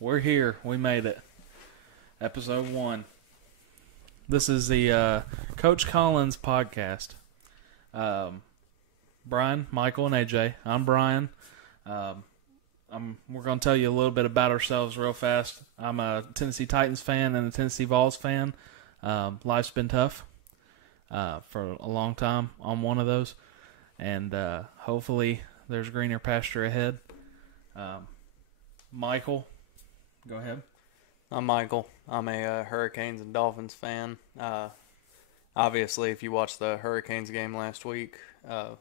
We're here. We made it. Episode 1. This is the Coach Collins podcast. Brian, Michael, and AJ. I'm Brian. We're going to tell you a little bit about ourselves real fast. I'm a Tennessee Titans fan and a Tennessee Vols fan. Life's been tough for a long time on one of those. And hopefully there's greener pasture ahead. Michael, go ahead. I'm Michael. I'm a Hurricanes and Dolphins fan. Obviously, if you watched the Hurricanes game last week,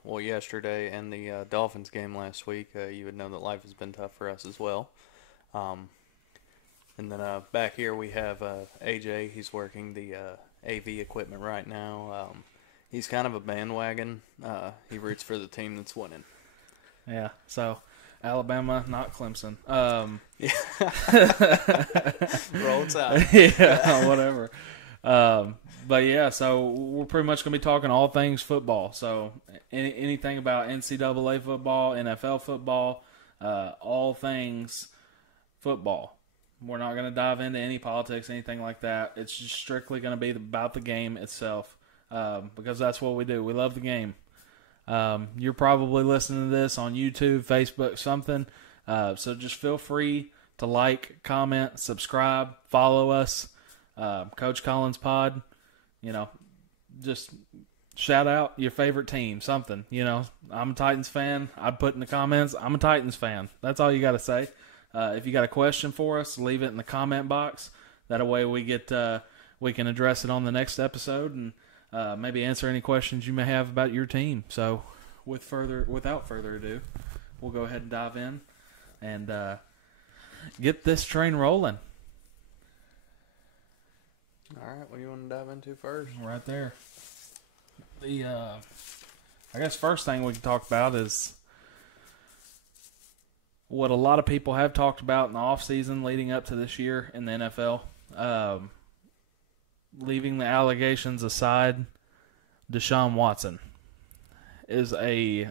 yesterday, and the Dolphins game last week, you would know that life has been tough for us as well. And then back here we have AJ. He's working the AV equipment right now. He's kind of a bandwagon. He roots for the team that's winning. Yeah, so Alabama, not Clemson. Roll Tide. Yeah, whatever. But yeah, so we're pretty much going to be talking all things football. So anything about NCAA football, NFL football, all things football. We're not going to dive into any politics, anything like that. It's just strictly going to be about the game itself, because that's what we do. We love the game. You're probably listening to this on YouTube, Facebook, something. So just feel free to like, comment, subscribe, follow us. Coach Collins Pod, just shout out your favorite team, something. I'm a Titans fan. I'd put in the comments, I'm a Titans fan. That's all you got to say. If you got a question for us, leave it in the comment box. That way we can address it on the next episode and maybe answer any questions you may have about your team. So without further ado, we'll go ahead and dive in and get this train rolling. All right, what do you want to dive into first? Right there. I guess first thing we can talk about is what a lot of people have talked about in the offseason leading up to this year in the NFL. Leaving the allegations aside, Deshaun Watson is a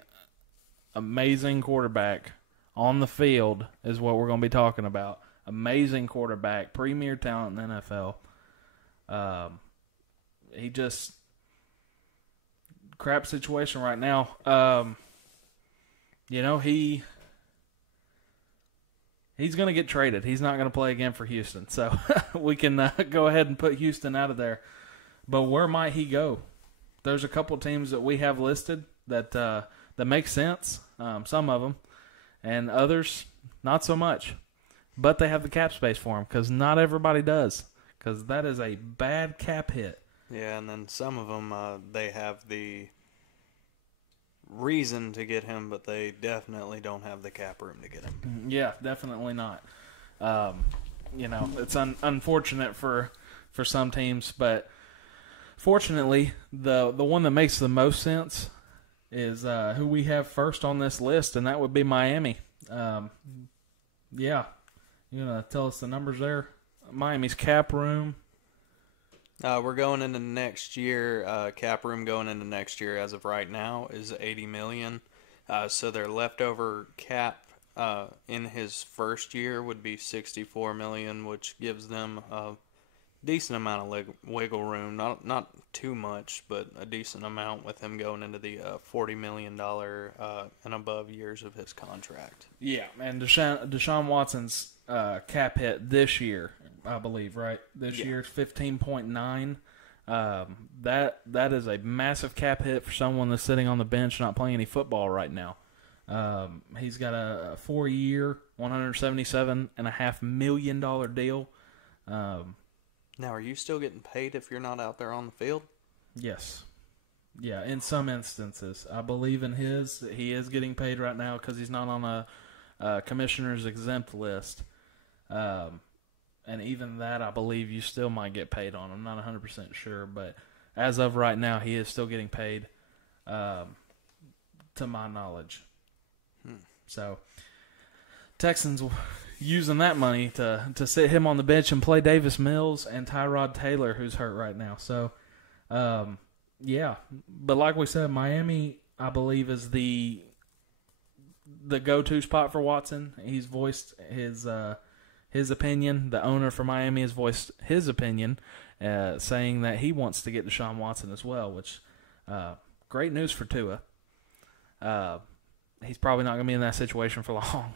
amazing quarterback on the field is what we're going to be talking about. Amazing quarterback, premier talent in the NFL. He just crap situation right now. He's going to get traded. He's not going to play again for Houston. So we can go ahead and put Houston out of there. But where might he go? There's a couple teams that we have listed that make sense, some of them, and others not so much. But they have the cap space for him because not everybody does, because that is a bad cap hit. Yeah, and then some of them, they have the reason to get him, but they definitely don't have the cap room to get him. Yeah, definitely not. It's unfortunate for some teams, but fortunately, the one that makes the most sense is who we have first on this list, and that would be Miami. Yeah, you gonna tell us the numbers there? Miami's cap room. We're going into next year. Cap room going into next year, as of right now, is $80 million. So their leftover cap in his first year would be $64 million, which gives them a decent amount of wiggle room. Not too much, but a decent amount with him going into the $40 million and above years of his contract. Yeah, and Deshaun Watson's cap hit this year, I believe, right? This year's 15.9. That is a massive cap hit for someone that's sitting on the bench not playing any football right now. He's got a 4-year, $177.5 million deal. Now, are you still getting paid if you're not out there on the field? Yes. Yeah, in some instances. I believe in he is getting paid right now because he's not on a commissioner's exempt list. And even that, I believe you still might get paid on. I'm not 100% sure, but as of right now, he is still getting paid, to my knowledge. So, Texans using that money to sit him on the bench and play Davis Mills and Tyrod Taylor, who's hurt right now. So, yeah. But like we said, Miami, I believe, is the go-to spot for Watson. He's voiced his opinion. The owner for Miami has voiced his opinion, saying that he wants to get Deshaun Watson as well, which great news for Tua. He's probably not going to be in that situation for long.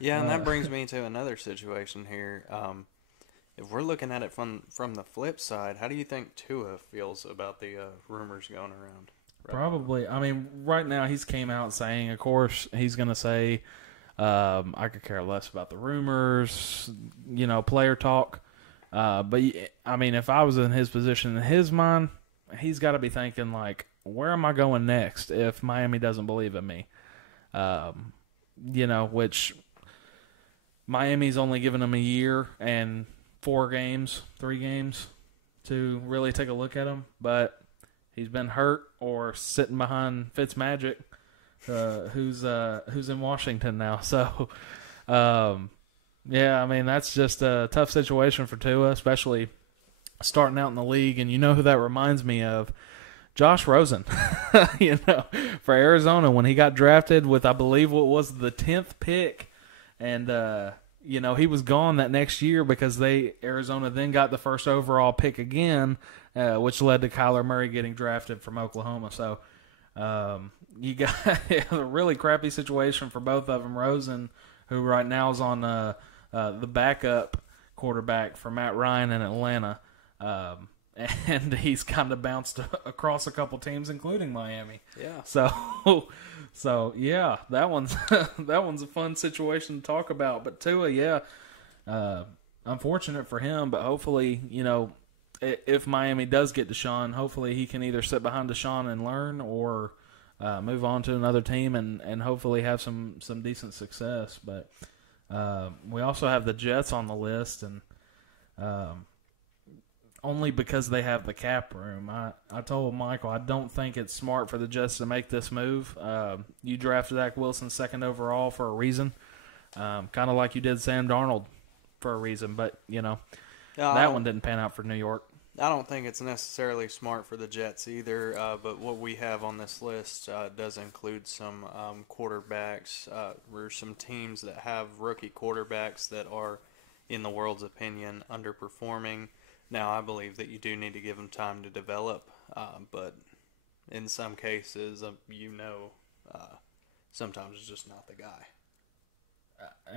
Yeah, and that brings me to another situation here. If we're looking at it from the flip side, how do you think Tua feels about the rumors going around? Probably. I mean, right now he's came out saying, of course, he's going to say, I could care less about the rumors, player talk. But, I mean, if I was in his position, in his mind, he's got to be thinking, like, where am I going next if Miami doesn't believe in me? Which Miami's only given him a year and 3 games to really take a look at him. But he's been hurt or sitting behind Fitzmagic, who's in Washington now. So, I mean, that's just a tough situation for Tua, especially starting out in the league. And you know who that reminds me of? Josh Rosen, for Arizona when he got drafted with, I believe, what was the 10th pick. And, he was gone that next year because Arizona then got the first overall pick again, which led to Kyler Murray getting drafted from Oklahoma. So you got a really crappy situation for both of them. Rosen, who right now is on the backup quarterback for Matt Ryan in Atlanta, and he's kind of bounced across a couple teams, including Miami. Yeah. So yeah, that one's a fun situation to talk about. But Tua, unfortunate for him, but hopefully, if Miami does get Deshaun, hopefully he can either sit behind Deshaun and learn, or move on to another team and hopefully have some decent success. But we also have the Jets on the list, and only because they have the cap room. I told Michael I don't think it's smart for the Jets to make this move. You drafted Zach Wilson 2nd overall for a reason, kind of like you did Sam Darnold for a reason. But, that one didn't pan out for New York. I don't think it's necessarily smart for the Jets either, but what we have on this list does include some quarterbacks. Or some teams that have rookie quarterbacks that are, in the world's opinion, underperforming. Now, I believe that you do need to give them time to develop, but in some cases, sometimes it's just not the guy.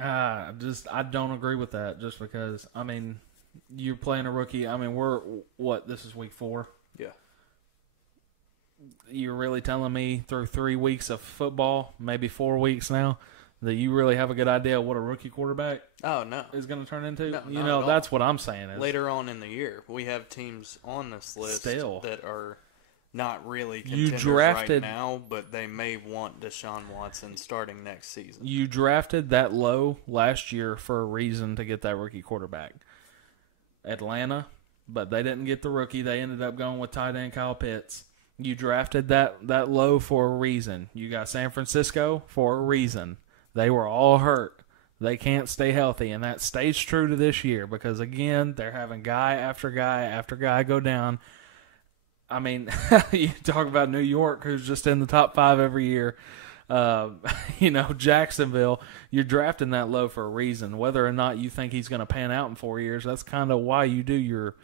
I don't agree with that, just because, I mean, you're playing a rookie. I mean, this is week 4? Yeah. You're really telling me through 3 weeks of football, maybe 4 weeks now, that you really have a good idea of what a rookie quarterback is going to turn into? No, that's what I'm saying. Later on in the year, we have teams on this list that are not really contenders right now, but they may want Deshaun Watson starting next season. You drafted that low last year for a reason to get that rookie quarterback. Atlanta, but they didn't get the rookie. They ended up going with tight end Kyle Pitts. You drafted that low for a reason. You got San Francisco for a reason. They were all hurt. They can't stay healthy, and that stays true to this year because, again, they're having guy after guy after guy go down. I mean, you talk about New York, who's just in the top 5 every year. Jacksonville, you're drafting that low for a reason. Whether or not you think he's going to pan out in 4 years, that's kind of why you do your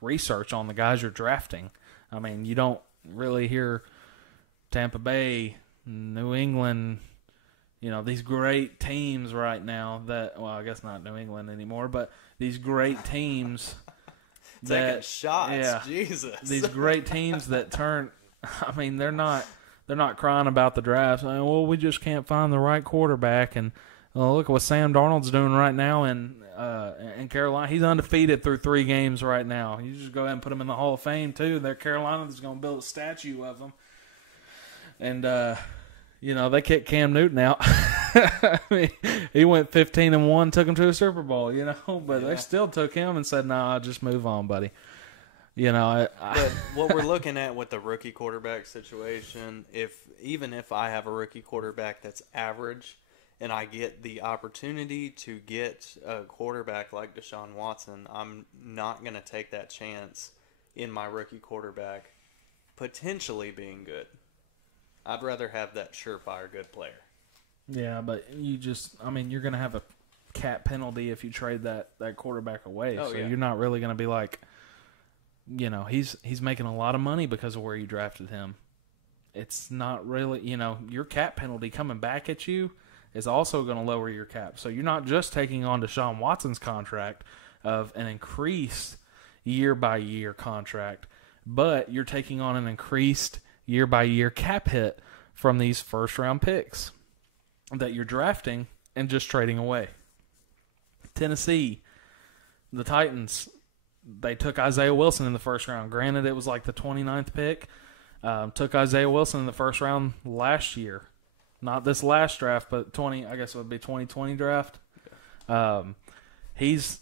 research on the guys you're drafting. I mean, you don't really hear Tampa Bay, New England, these great teams right now I guess not New England anymore, but these great teams taking shots. Yeah, Jesus. These great teams that turn, I mean, they're not crying about the draft. Saying, well, we just can't find the right quarterback. And look at what Sam Darnold's doing right now in Carolina. He's undefeated through 3 games right now. You just go ahead and put him in the Hall of Fame, too. Carolina's going to build a statue of him. And, they kicked Cam Newton out. I mean, he went 15-1, took him to a Super Bowl, but they still took him and said, nah, just move on, buddy. But what we're looking at with the rookie quarterback situation, even if I have a rookie quarterback that's average and I get the opportunity to get a quarterback like Deshaun Watson, I'm not going to take that chance in my rookie quarterback potentially being good. I'd rather have that surefire good player. Yeah, but you're going to have a cap penalty if you trade that quarterback away. Oh, so yeah. you're not really going to be like, he's making a lot of money because of where you drafted him. It's not really, your cap penalty coming back at you is also going to lower your cap. So you're not just taking on Deshaun Watson's contract of an increased year-by-year contract, but you're taking on an increased year-by-year cap hit from these first-round picks that you're drafting and just trading away. Tennessee, the Titans, they took Isaiah Wilson in the first round. Granted, it was like the 29th pick. Took Isaiah Wilson in the first round last year. Not this last draft, but I guess it would be 2020 draft. He's,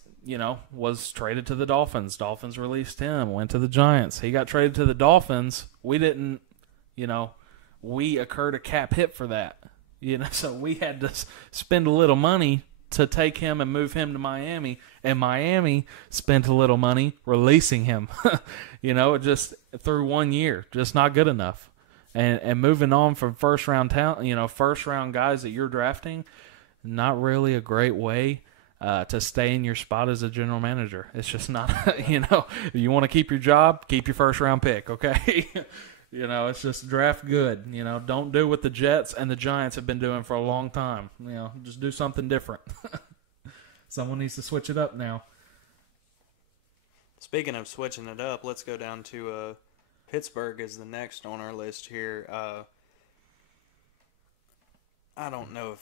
was traded to the Dolphins. Dolphins released him, went to the Giants. He got traded to the Dolphins. We didn't, we incurred a cap hit for that. So we had to spend a little money to take him and move him to Miami, and Miami spent a little money releasing him. Just through 1 year, just not good enough. And moving on from first round talent, first round guys that you're drafting, not really a great way to stay in your spot as a general manager. It's just not, if you want to keep your job, keep your first round pick, okay? It's just draft good. Don't do what the Jets and the Giants have been doing for a long time. Just do something different. Someone needs to switch it up now. Speaking of switching it up, let's go down to Pittsburgh is the next on our list here. I don't know if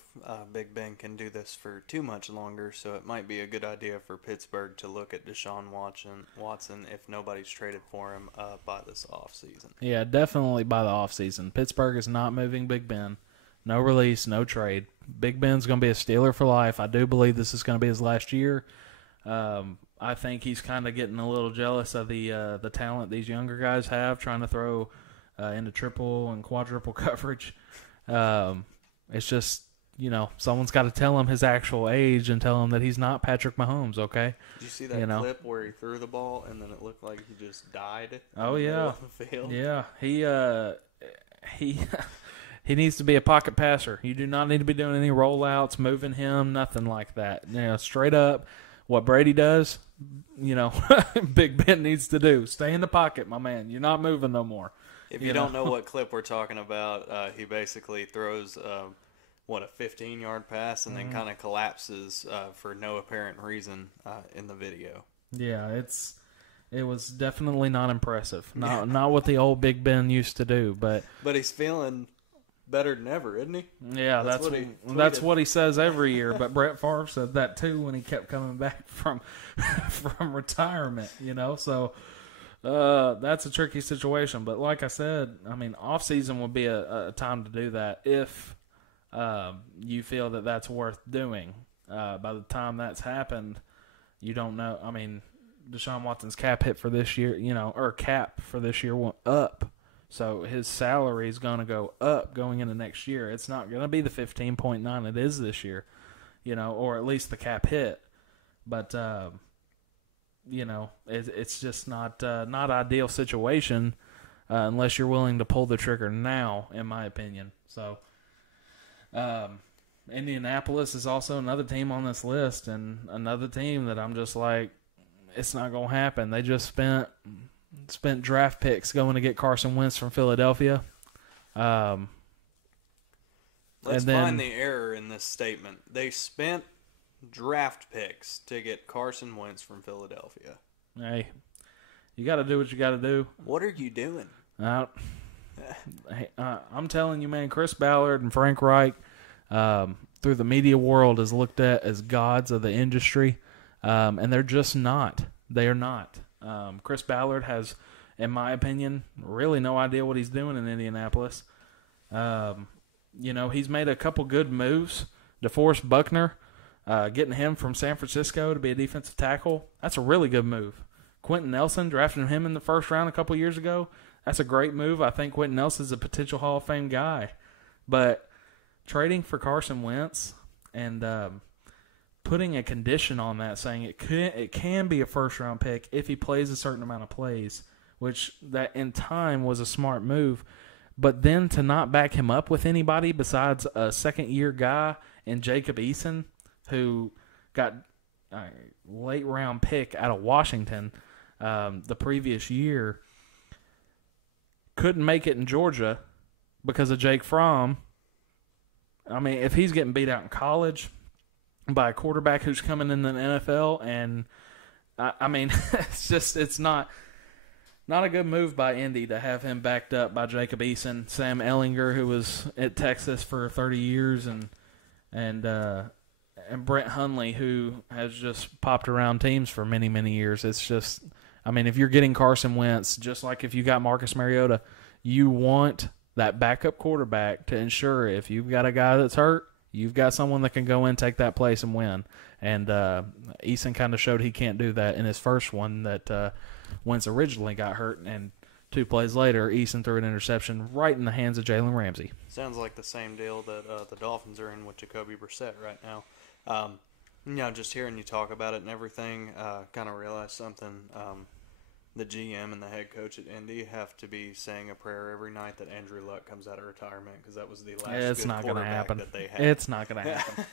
Big Ben can do this for too much longer, so it might be a good idea for Pittsburgh to look at Deshaun Watson if nobody's traded for him by this offseason. Yeah, definitely by the offseason. Pittsburgh is not moving Big Ben. No release, no trade. Big Ben's going to be a Steeler for life. I do believe this is going to be his last year. I think he's kind of getting a little jealous of the talent these younger guys have, trying to throw into triple and quadruple coverage. It's just, someone's got to tell him his actual age and tell him that he's not Patrick Mahomes, okay? Did you see that clip where he threw the ball and then it looked like he just died? Oh, yeah. The field? Yeah. He needs to be a pocket passer. You do not need to be doing any rollouts, moving him, nothing like that. Straight up, what Brady does, Big Ben needs to do. Stay in the pocket, my man. You're not moving no more. If you don't know what clip we're talking about, he basically throws, a 15-yard pass and then kind of collapses for no apparent reason in the video. Yeah, it was definitely not impressive. Not what the old Big Ben used to do, but he's feeling better than ever, isn't he? Yeah, that's what he says every year. But Brett Favre said that too when he kept coming back from retirement. So. That's a tricky situation, but like I said, off season would be a time to do that if you feel that that's worth doing. By the time that's happened, you don't know. Deshaun Watson's cap hit for this year, or cap for this year went up, so his salary is going to go up going into next year. It's not going to be the 15.9 it is this year, or at least the cap hit, but. It's just not ideal situation unless you're willing to pull the trigger now, in my opinion. So, Indianapolis is also another team on this list, and another team that I'm just like, it's not going to happen. They just spent draft picks going to get Carson Wentz from Philadelphia. Let's find the error in this statement. They spent draft picks to get Carson Wentz from Philadelphia. Hey, you got to do what you got to do. What are you doing? I'm telling you, man, Chris Ballard and Frank Reich, through the media world, is looked at as gods of the industry, and they're just not. They are not. Chris Ballard has, in my opinion, really no idea what he's doing in Indianapolis. He's made a couple good moves. DeForest Buckner, getting him from San Francisco to be a defensive tackle, that's a really good move. Quentin Nelson, drafting him in the first round a couple years ago, that's a great move. I think Quentin Nelson's a potential Hall of Fame guy. But trading for Carson Wentz and putting a condition on that, saying it can be a first-round pick if he plays a certain amount of plays, which that in time was a smart move. but then to not back him up with anybody besides a second-year guy and Jacob Eason, who got a late-round pick out of Washington the previous year, couldn't make it in Georgia because of Jake Fromm. I mean, if he's getting beat out in college by a quarterback who's coming in the NFL, and I mean, it's not a good move by Indy to have him backed up by Jacob Eason, Sam Ehlinger, who was at Texas for 30 years, and Brett Hundley, who has just popped around teams for many, many years. It's just, I mean, if you're getting Carson Wentz, just like if you got Marcus Mariota, you want that backup quarterback to ensure if you've got a guy that's hurt, you've got someone that can go in, take that place, and win. And Eason kind of showed he can't do that in his first one that Wentz originally got hurt, and 2 plays later, Eason threw an interception right in the hands of Jalen Ramsey. Sounds like the same deal that the Dolphins are in with Jacoby Brissett right now. Just hearing you talk about it and everything, kind of realized something. The GM and the head coach at Indy have to be saying a prayer every night that Andrew Luck comes out of retirement, because that was the last good quarterback that they had. It's not going to happen.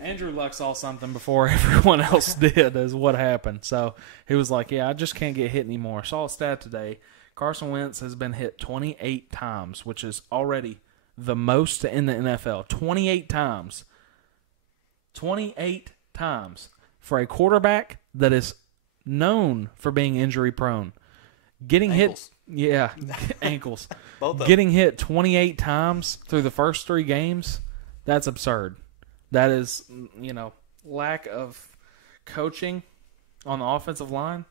Andrew Luck saw something before everyone else did, is what happened. So he was like, I just can't get hit anymore. Saw a stat today. Carson Wentz has been hit 28 times, which is already the most in the NFL. 28 times. 28 times for a quarterback that is known for being injury prone. Getting ankles. Ankles. Both of Getting hit 28 times through the first 3 games, that's absurd. That is, lack of coaching on the offensive line,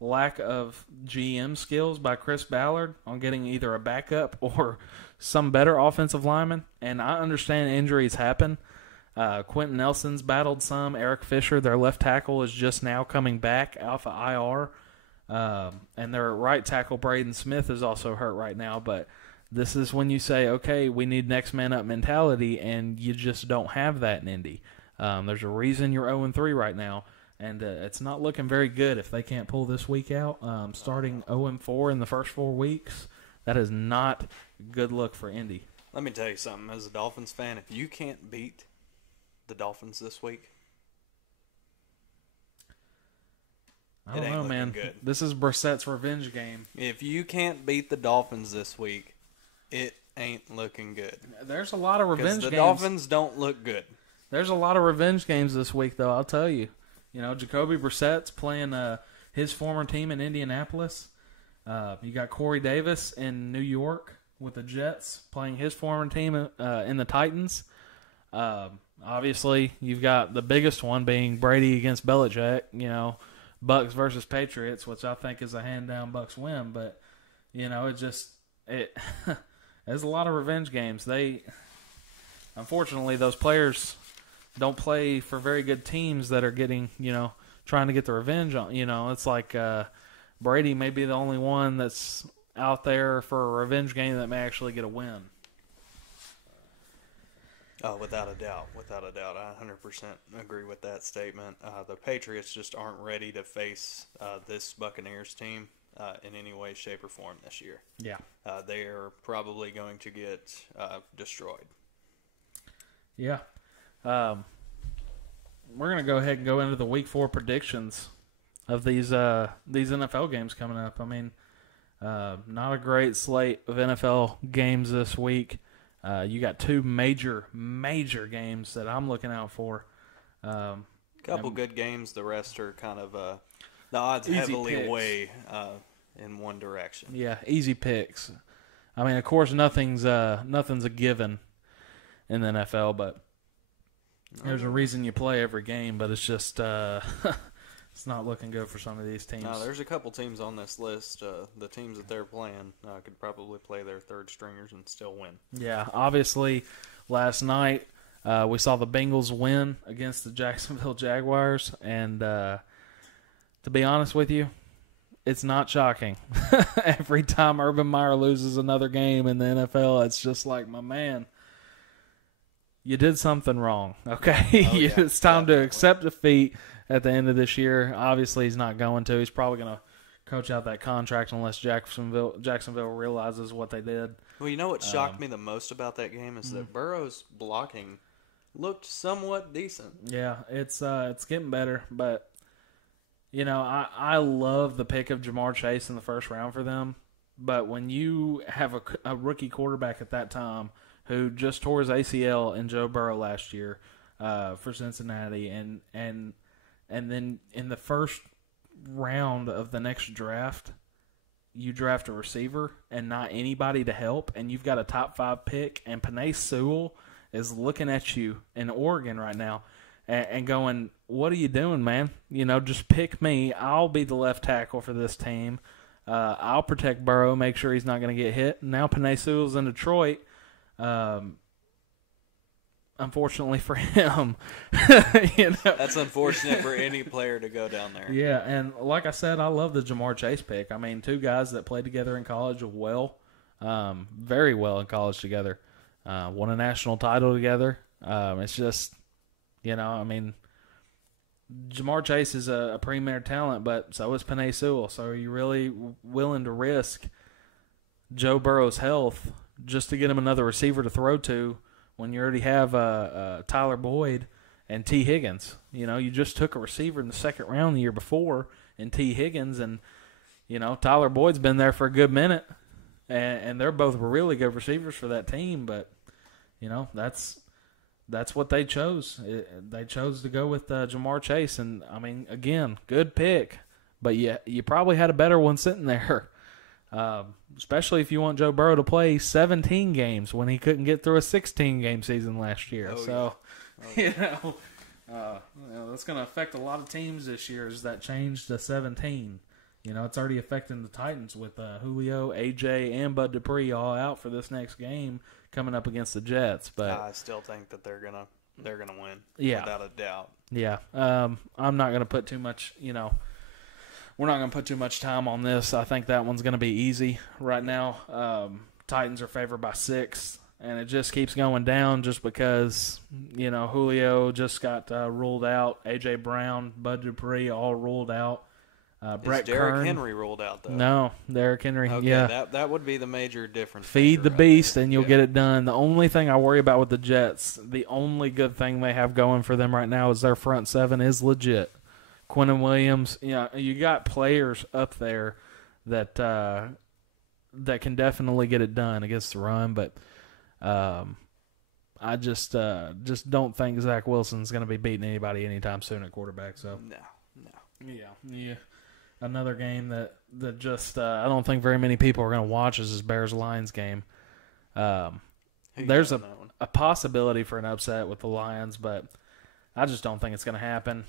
lack of GM skills by Chris Ballard on getting either a backup or some better offensive lineman. And I understand injuries happen. Quentin Nelson's battled some. Eric Fisher, their left tackle, is just now coming back off of IR. And their right tackle, Braden Smith, is also hurt right now. But this is when you say, okay, we need next man up mentality, and you just don't have that in Indy. There's a reason you're 0-3 right now, and it's not looking very good if they can't pull this week out. Starting 0-4 in the first 4 weeks, that is not a good look for Indy. Let me tell you something. As a Dolphins fan, if you can't beat the Dolphins this week, I don't know, man. Good. This is Brissett's revenge game. If you can't beat the Dolphins this week, it ain't looking good. There's a lot of revenge games. The Dolphins don't look good. There's a lot of revenge games this week, though, I'll tell you. Jacoby Brissett's playing his former team in Indianapolis. You got Corey Davis in New York with the Jets playing his former team in the Titans. Obviously, you've got the biggest one being Brady against Belichick, Bucks versus Patriots, which I think is a hand-down Bucks win. But, there's a lot of revenge games. Unfortunately, those players don't play for very good teams that are getting, trying to get the revenge on. It's like Brady may be the only one that's out there for a revenge game that may actually get a win. Oh, without a doubt. I 100% agree with that statement. The Patriots just aren't ready to face this Buccaneers team in any way, shape, or form this year. Yeah. They are probably going to get destroyed. Yeah. We're going to go ahead and go into the Week 4 predictions of these NFL games coming up. I mean, not a great slate of NFL games this week. You got 2 major games that I'm looking out for. Couple good games. The rest are kind of the odds heavily picks. weigh in one direction. Yeah, easy picks. I mean, of course, nothing's a given in the NFL, but there's a reason you play every game. But it's just it's not looking good for some of these teams. No, there's a couple teams on this list. The teams that they're playing could probably play their third stringers and still win. Yeah, obviously, last night we saw the Bengals win against the Jacksonville Jaguars, and to be honest with you, it's not shocking. Every time Urban Meyer loses another game in the NFL, it's just like, my man, you did something wrong, okay? Oh, yeah, it's time to accept defeat at the end of this year. Obviously, he's not going to. He's probably going to coach out that contract unless Jacksonville realizes what they did. Well, you know what shocked me the most about that game is that Burrow's blocking looked somewhat decent. Yeah, it's getting better, but I love the pick of Jamar Chase in the first round for them. But when you have a rookie quarterback at that time who just tore his ACL in Joe Burrow last year for Cincinnati, and then in the first round of the next draft, you draft a receiver and not anybody to help, and you've got a top 5 pick, and Penei Sewell is looking at you in Oregon right now and going, what are you doing, man? Just pick me. I'll be the left tackle for this team. I'll protect Burrow, make sure he's not going to get hit. Now Penei Sewell's in Detroit. Unfortunately for him, That's unfortunate for any player to go down there. Yeah, and like I said, I love the Jamar Chase pick. I mean, 2 guys that played together in college very well in college together. Won a national title together. It's just, Jamar Chase is a premier talent, but so is Penei Sewell. So are you really willing to risk Joe Burrow's health just to get him another receiver to throw to when you already have Tyler Boyd and T. Higgins? You just took a receiver in the second round the year before in T. Higgins, and, Tyler Boyd's been there for a good minute, and they're both really good receivers for that team, but, that's what they chose. They chose to go with Jamar Chase, and, again, good pick, but you probably had a better one sitting there. Especially if you want Joe Burrow to play 17 games when he couldn't get through a 16-game season last year. That's going to affect a lot of teams this year as that changed to 17. It's already affecting the Titans with Julio, AJ, and Bud Dupree all out for this next game coming up against the Jets. But I still think that they're gonna win, without a doubt. Yeah, I'm not going to put too much, we're not going to put too much time on this. I think that one's going to be easy right now. Titans are favored by 6, and it just keeps going down just because, Julio just got ruled out. A.J. Brown, Bud Dupree, all ruled out. Brett Derrick Kern. Henry ruled out, though? No, Derrick Henry, okay, yeah. That would be the major difference. Feed the beast, and you'll get it done. The only thing I worry about with the Jets, the only good thing they have going for them right now is their front 7 is legit. Quinnen Williams, you got players up there that can definitely get it done against the run, but I just don't think Zach Wilson's going to be beating anybody anytime soon at quarterback. So No. Yeah. Another game that just I don't think very many people are going to watch is this Bears-Lions game. There's a possibility for an upset with the Lions, but I just don't think it's going to happen.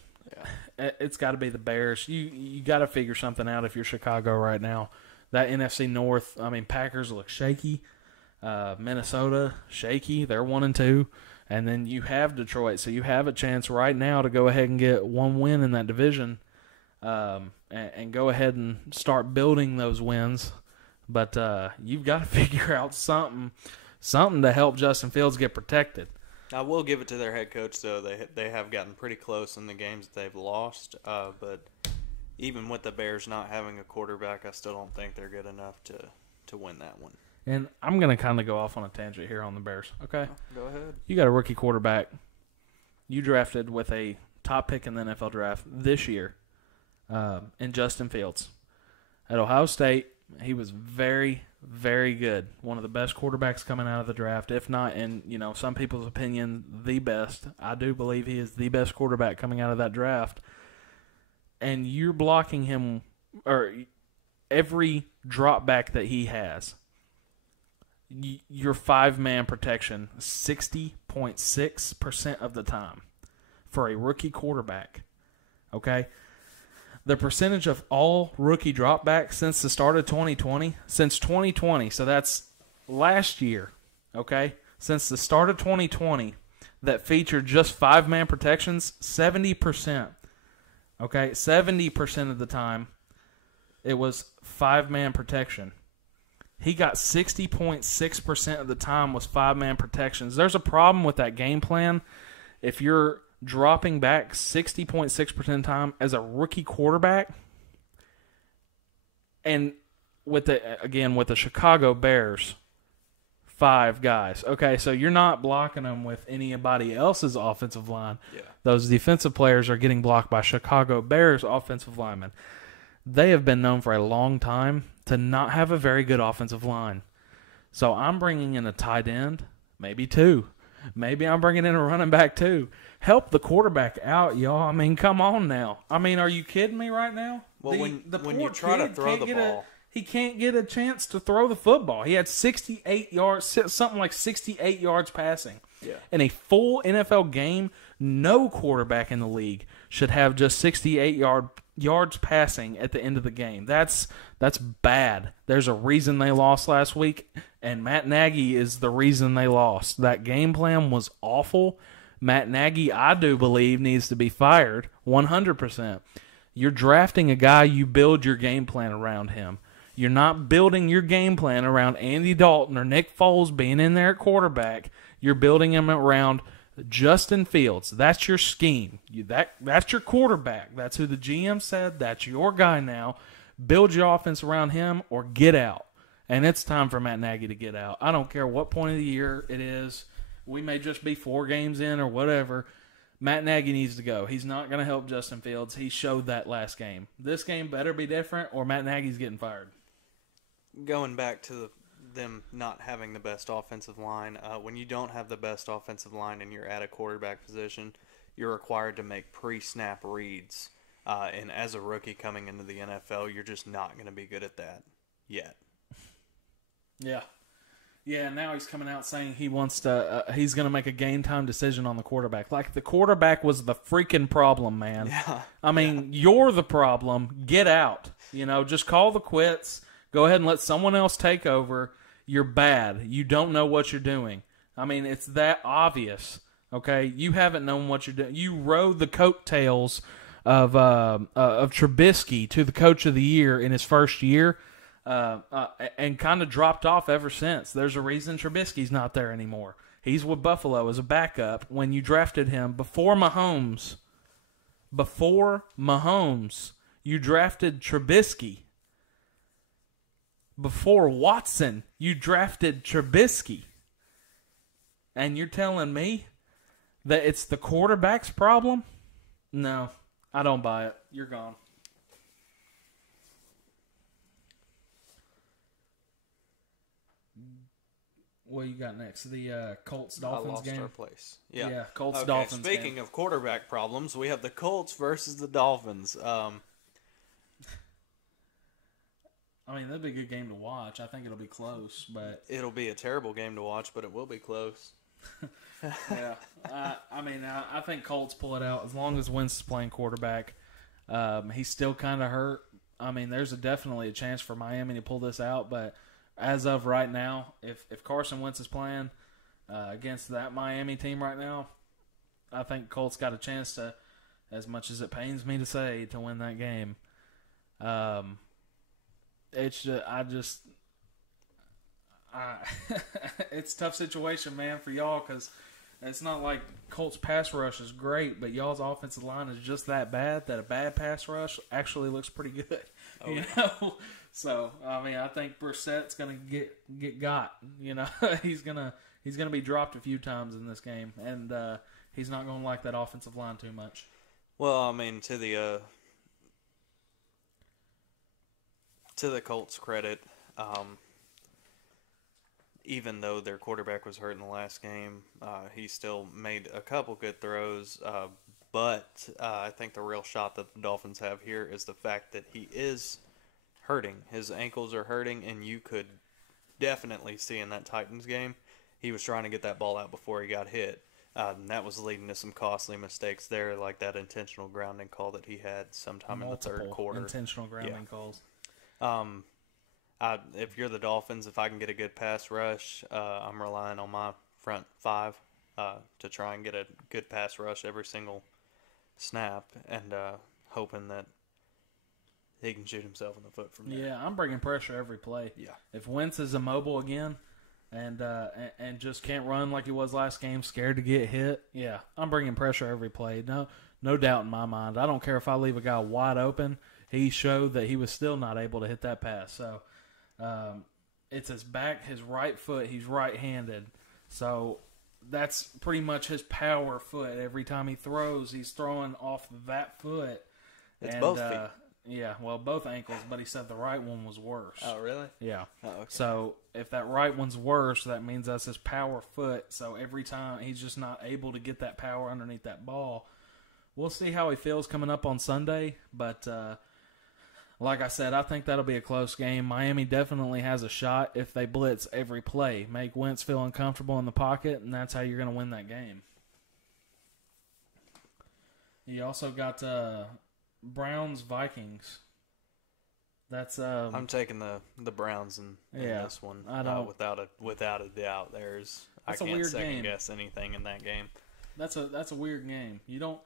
Yeah. It's got to be the Bears. You got to figure something out if you're Chicago right now. That NFC North, Packers look shaky. Minnesota, shaky. They're 1-2. And then you have Detroit, so you have a chance right now to go ahead and get one win in that division and go ahead and start building those wins. But you've got to figure out something to help Justin Fields get protected. I will give it to their head coach, though. They have gotten pretty close in the games that they've lost. But even with the Bears not having a quarterback, I still don't think they're good enough to win that one. And I'm going to kind of go off on a tangent here on the Bears. Okay? Go ahead. You got a rookie quarterback. You drafted with a top pick in the NFL draft this year in Justin Fields. At Ohio State, he was very, very good. One of the best quarterbacks coming out of the draft, if not, in some people's opinion, the best. I do believe he is the best quarterback coming out of that draft. And you're blocking him, or every drop back that he has, your 5-man protection 60.6% of the time for a rookie quarterback. Okay? The percentage of all rookie dropbacks since the start of 2020, so that's last year, okay? Since the start of 2020 that featured just 5-man protections, 70%. Okay? 70% of the time it was 5-man protection. He got 60.6% of the time was 5-man protections. There's a problem with that game plan. If you're dropping back 60.6% of the time as a rookie quarterback, And with the Chicago Bears, 5 guys. Okay, so you're not blocking them with anybody else's offensive line. Yeah. Those defensive players are getting blocked by Chicago Bears offensive linemen. They have been known for a long time to not have a very good offensive line. So I'm bringing in a tight end, maybe 2. Maybe I'm bringing in a running back 2. Help the quarterback out, y'all. I mean, come on now. I mean, are you kidding me right now? Well, when you try to throw the ball, he can't get a chance to throw the football. He had 68 yards, something like 68 yards passing. Yeah. In a full NFL game, no quarterback in the league should have just 68 yards passing at the end of the game. That's bad. There's a reason they lost last week, and Matt Nagy is the reason they lost. That game plan was awful. Matt Nagy, I do believe, needs to be fired 100%. You're drafting a guy, you build your game plan around him. You're not building your game plan around Andy Dalton or Nick Foles being in there at quarterback. You're building him around Justin Fields. That's your scheme. That's your quarterback. That's who the GM said. That's your guy now. Build your offense around him or get out. And it's time for Matt Nagy to get out. I don't care what point of the year it is. We may just be 4 games in or whatever. Matt Nagy needs to go. He's not going to help Justin Fields. He showed that last game. This game better be different or Matt Nagy's getting fired. Going back to them not having the best offensive line, when you don't have the best offensive line and you're at a quarterback position, you're required to make pre-snap reads. And as a rookie coming into the NFL, you're just not going to be good at that yet. Yeah. Yeah, now he's coming out saying he wants to. He's going to make a game time decision on the quarterback. Like the quarterback was the freaking problem, man. Yeah. I mean, you're the problem. Get out. Just call the quits. Go ahead and let someone else take over. You're bad. You don't know what you're doing. I mean, it's that obvious. Okay, you haven't known what you're doing. You rode the coattails of Trubisky to the Coach of the Year in his first year. And kind of dropped off ever since. There's a reason Trubisky's not there anymore. He's with Buffalo as a backup when you drafted him before Mahomes. Before Mahomes, you drafted Trubisky. Before Watson, you drafted Trubisky. And you're telling me that it's the quarterback's problem? No, I don't buy it. You're gone. What you got next? The Colts-Dolphins game? I lost our place. Yeah, Colts-Dolphins game. Speaking of quarterback problems, we have the Colts versus the Dolphins. I mean, that'd be a good game to watch. I think it'll be close, but... It'll be a terrible game to watch, but it will be close. Yeah. I think Colts pull it out as long as Wentz is playing quarterback. He's still kind of hurt. I mean, there's definitely a chance for Miami to pull this out, but... As of right now, if Carson Wentz is playing against that Miami team right now, I think Colts got a chance to, as much as it pains me to say, to win that game. It's just, it's a tough situation, man, for y'all because it's not like Colts pass rush is great, but y'all's offensive line is just that bad that a bad pass rush actually looks pretty good. Oh, you know. So, I mean, I think Brissett's going to get got. He's gonna be dropped a few times in this game, and he's not going to like that offensive line too much. Well, I mean, to the Colts' credit, even though their quarterback was hurt in the last game, he still made a couple good throws. But I think the real shot that the Dolphins have here is the fact that he is hurting. His ankles are hurting, and you could definitely see in that Titans game, he was trying to get that ball out before he got hit. And that was leading to some costly mistakes there, like that intentional grounding call that he had sometime in the third quarter. Intentional grounding calls. If you're the Dolphins, if I can get a good pass rush, I'm relying on my front 5 to try and get a good pass rush every single snap, and hoping that he can shoot himself in the foot from there. Yeah, I'm bringing pressure every play. Yeah. If Wentz is immobile again and just can't run like he was last game, scared to get hit, yeah, I'm bringing pressure every play. No doubt in my mind. I don't care if I leave a guy wide open. he showed that he was still not able to hit that pass. So it's his right foot. He's right-handed. So that's pretty much his power foot. Every time he throws, he's throwing off that foot. It's both feet. Yeah, well, both ankles, but he said the right one was worse. Oh, really? Yeah. Oh, okay. So if that right one's worse, that means that's his power foot. So every time he's just not able to get that power underneath that ball. We'll see how he feels coming up on Sunday, but like I said, I think that'll be a close game. Miami definitely has a shot if they blitz every play. Make Wentz feel uncomfortable in the pocket, and that's how you're going to win that game. You also got Browns-Vikings. That's I'm taking the Browns in this one. Without a doubt. I can't second guess anything in that game. That's a weird game. You don't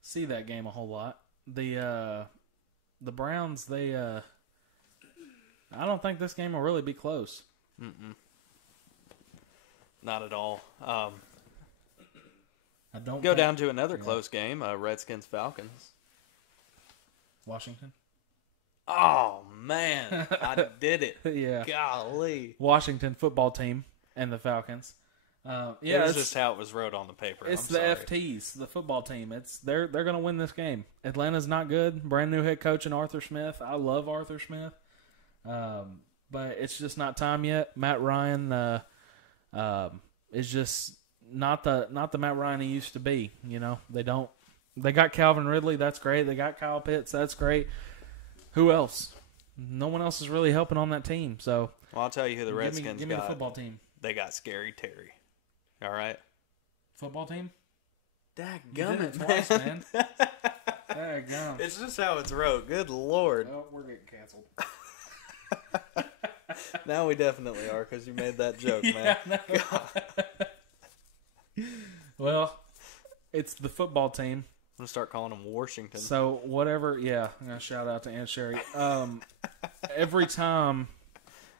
see that game a whole lot. The Browns, I don't think this game will really be close. Not at all. I don't go down to another close game, Redskins-Falcons. Washington. Oh, man. I did it. Yeah. Golly. Washington football team and the Falcons. It's just how it was wrote on the paper. It's the FTs, the football team. They're going to win this game. Atlanta's not good. Brand new head coach in Arthur Smith. I love Arthur Smith, but it's just not time yet. Matt Ryan is just not the Matt Ryan he used to be. You know, they got Calvin Ridley. That's great. They got Kyle Pitts. That's great. Who else? No one else is really helping on that team. So, well, I'll tell you who the Redskins got. Give me the football team. They got Scary Terry. All right. Football team? Dadgummit, twice, man. Dadgummit. It's just how it's wrote. Good Lord. Oh, we're getting canceled. Now we definitely are because you made that joke, man. Well, it's the football team. I'm going to start calling them Washington. So, whatever. Yeah, I'm going to shout out to Aunt Sherry. Every time...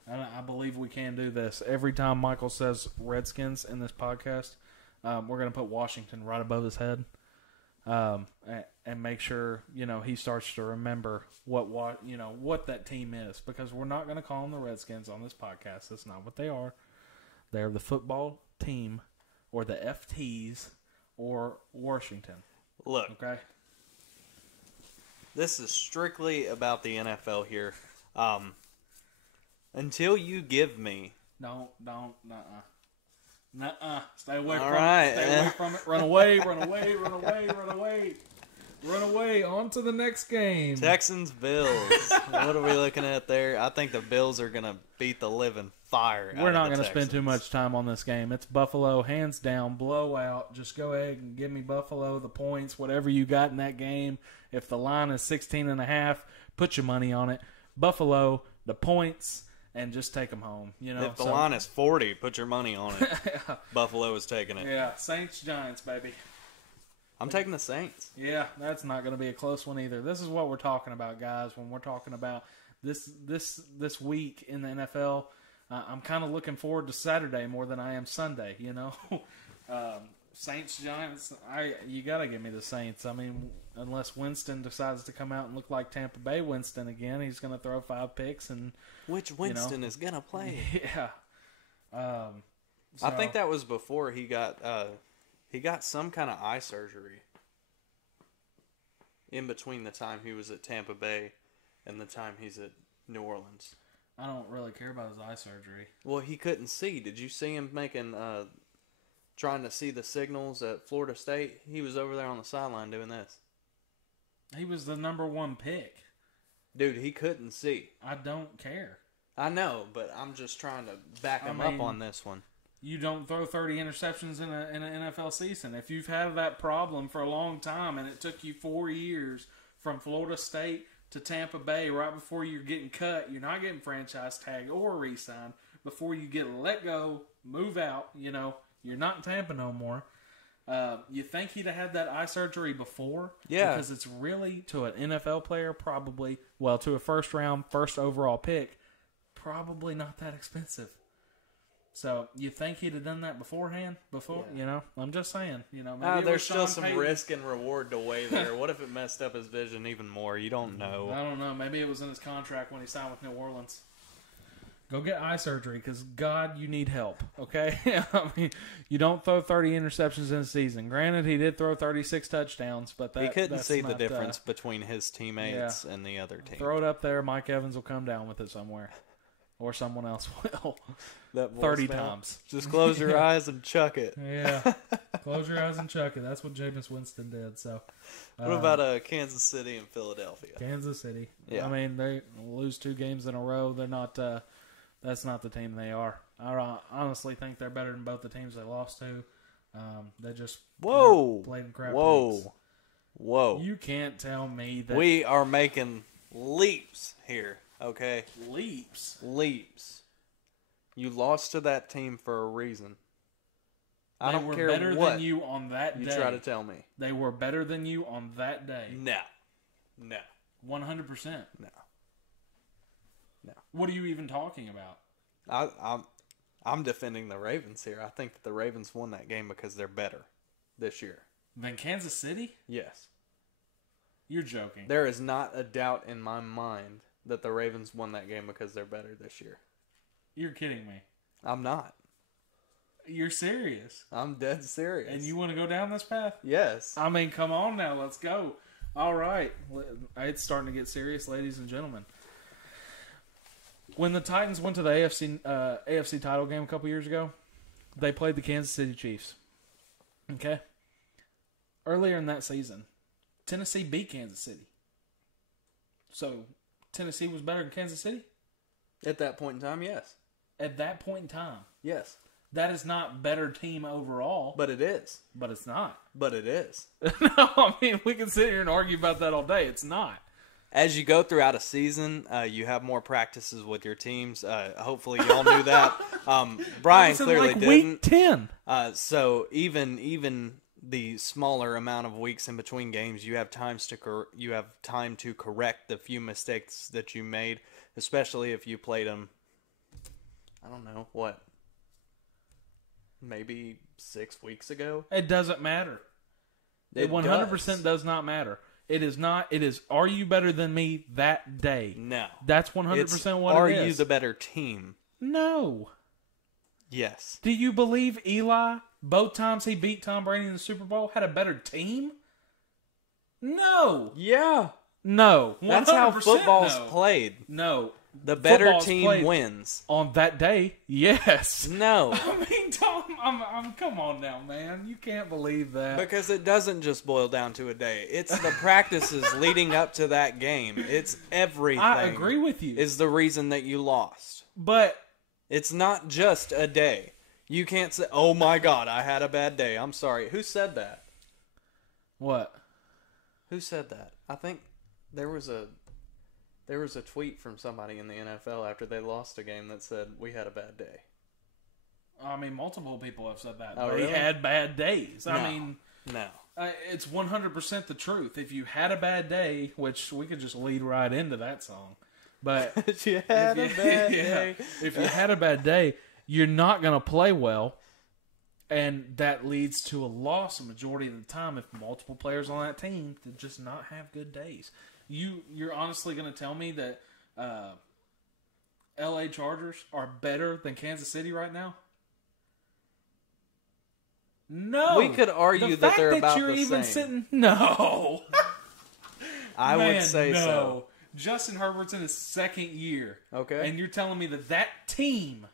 And I believe we can do this. Every time Michael says Redskins in this podcast, we're going to put Washington right above his head, and make sure he starts to remember what that team is, because we're not going to call them the Redskins on this podcast. That's not what they are. They're the football team, or the FTs, or Washington. Look, okay. This is strictly about the NFL here. Until you give me... Nuh-uh. Stay away from it. Stay away from it. Run away. Run away. On to the next game. Texans-Bills. What are we looking at there? I think the Bills are going to beat the living fire out of the Texans. We're not going to spend too much time on this game. It's Buffalo, hands down, blowout. Just go ahead and give me Buffalo, the points, whatever you got in that game. If the line is 16.5, put your money on it. Buffalo, the points... And just take them home. If the line is 40, put your money on it. Yeah. Buffalo is taking it. Yeah, Saints-Giants, baby. I'm taking the Saints. Yeah, that's not going to be a close one either. This is what we're talking about, guys, when we're talking about this week in the NFL. I'm kind of looking forward to Saturday more than I am Sunday, Saints-Giants, you got to give me the Saints. I mean, unless Winston decides to come out and look like Tampa Bay Winston again, he's going to throw 5 picks. And which Winston is going to play? Yeah. I think that was before he got some kind of eye surgery in between the time he was at Tampa Bay and the time he's at New Orleans. I don't really care about his eye surgery. Well, he couldn't see. Did you see him trying to see the signals at Florida State? He was over there on the sideline doing this. He was the number 1 pick. Dude, he couldn't see. I don't care. I know, but I'm just trying to back him up on this one. You don't throw 30 interceptions in an NFL season. If you've had that problem for a long time and it took you 4 years from Florida State to Tampa Bay right before you're getting cut, you're not getting franchise tag or re-signed, before you get let go, move out, you're not in Tampa no more. You think he'd have had that eye surgery before? Yeah. Because it's really, to an NFL player, probably, to a first overall pick, probably not that expensive. So you think he'd have done that beforehand? I'm just saying. Maybe there's still some risk and reward to weigh there. What if it messed up his vision even more? You don't know. I don't know. Maybe it was in his contract when he signed with New Orleans. Go get eye surgery because, God, you need help, okay? I mean, you don't throw 30 interceptions in a season. Granted, he did throw 36 touchdowns, but he couldn't see the difference between his teammates and the other team. Throw it up there. Mike Evans will come down with it somewhere. Or someone else will. That 30 times. Just close your eyes and chuck it. Yeah. Close your eyes and chuck it. That's what Jameis Winston did. So, what about Kansas City and Philadelphia? Kansas City. Yeah. I mean, they lose 2 games in a row. They're not. That's not the team they are. I honestly think they're better than both the teams they lost to. They just played in crap leagues. Whoa. You can't tell me that we are making leaps here. Okay. Leaps. You lost to that team for a reason. I don't care what. They were better than you on that day. You try to tell me. They were better than you on that day. No. 100%. No. What are you even talking about? I'm defending the Ravens here. I think that the Ravens won that game because they're better this year. Than Kansas City? Yes. You're joking. There is not a doubt in my mind that the Ravens won that game because they're better this year. You're kidding me. I'm not. You're serious. I'm dead serious. And you want to go down this path? Yes. I mean, come on now. Let's go. All right. It's starting to get serious, ladies and gentlemen. When the Titans went to the AFC title game a couple years ago, they played the Kansas City Chiefs. Okay? Earlier in that season, Tennessee beat Kansas City. So, Tennessee was better than Kansas City? At that point in time, yes. At that point in time? Yes. That is not better team overall. But it is. But it's not. But it is. No, I mean, we can sit here and argue about that all day. It's not. As you go throughout a season, you have more practices with your teams. Hopefully, y'all knew that. Brian clearly like didn't. Week 10. So even the smaller amount of weeks in between games, you have time to correct the few mistakes that you made, especially if you played them. I don't know what, maybe 6 weeks ago. It doesn't matter. It 100% does not matter. It is not. It is, are you better than me that day? No. That's 100% what it is. Are you the better team? No. Yes. Do you believe Eli, both times he beat Tom Brady in the Super Bowl, had a better team? No. Yeah. No. That's how football's played. No. The better team wins. On that day, yes. No. I mean, Tom, come on now, man. You can't believe that. Because it doesn't just boil down to a day. It's the practices leading up to that game. It's everything. I agree with you. Is the reason that you lost. But it's not just a day. You can't say, oh my God, I had a bad day. I'm sorry. Who said that? What? Who said that? I think there was a tweet from somebody in the NFL after they lost a game that said, we had a bad day. I mean, multiple people have said that. Oh, they really? had bad days. No. I mean, no. It's 100% the truth. If you had a bad day, which we could just lead right into that song. But if you had a bad day. If you had a bad day, you're not going to play well. And that leads to a loss a majority of the time if multiple players on that team to just not have good days. You're honestly going to tell me that LA Chargers are better than Kansas City right now? No. We could argue that they're about the same. No. I would say so. Justin Herbert's in his second year. Okay. And you're telling me that team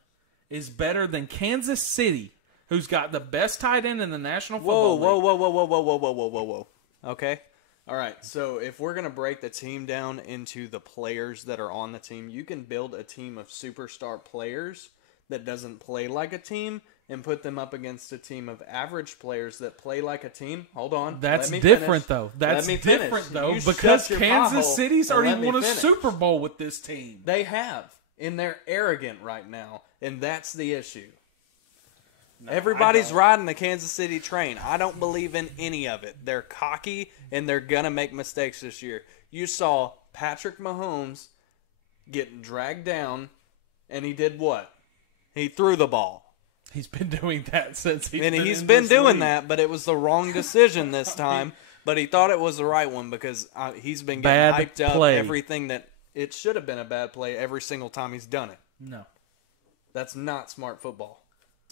is better than Kansas City, who's got the best tight end in the National Football League. Whoa. Okay. All right. So if we're going to break the team down into the players that are on the team, you can build a team of superstar players that doesn't play like a team and put them up against a team of average players that play like a team. Hold on. That's different, though. That's different, though, because Kansas City's already won a Super Bowl with this team. They have, and they're arrogant right now, and that's the issue. No, everybody's riding the Kansas City train. I don't believe in any of it. They're cocky, and they're going to make mistakes this year. You saw Patrick Mahomes get dragged down, and he did what? He threw the ball. He's been doing that since he's been doing that, but it was the wrong decision this time. But he thought it was the right one because he's been getting hyped up. Everything that it should have been a bad play every single time he's done it. No. That's not smart football.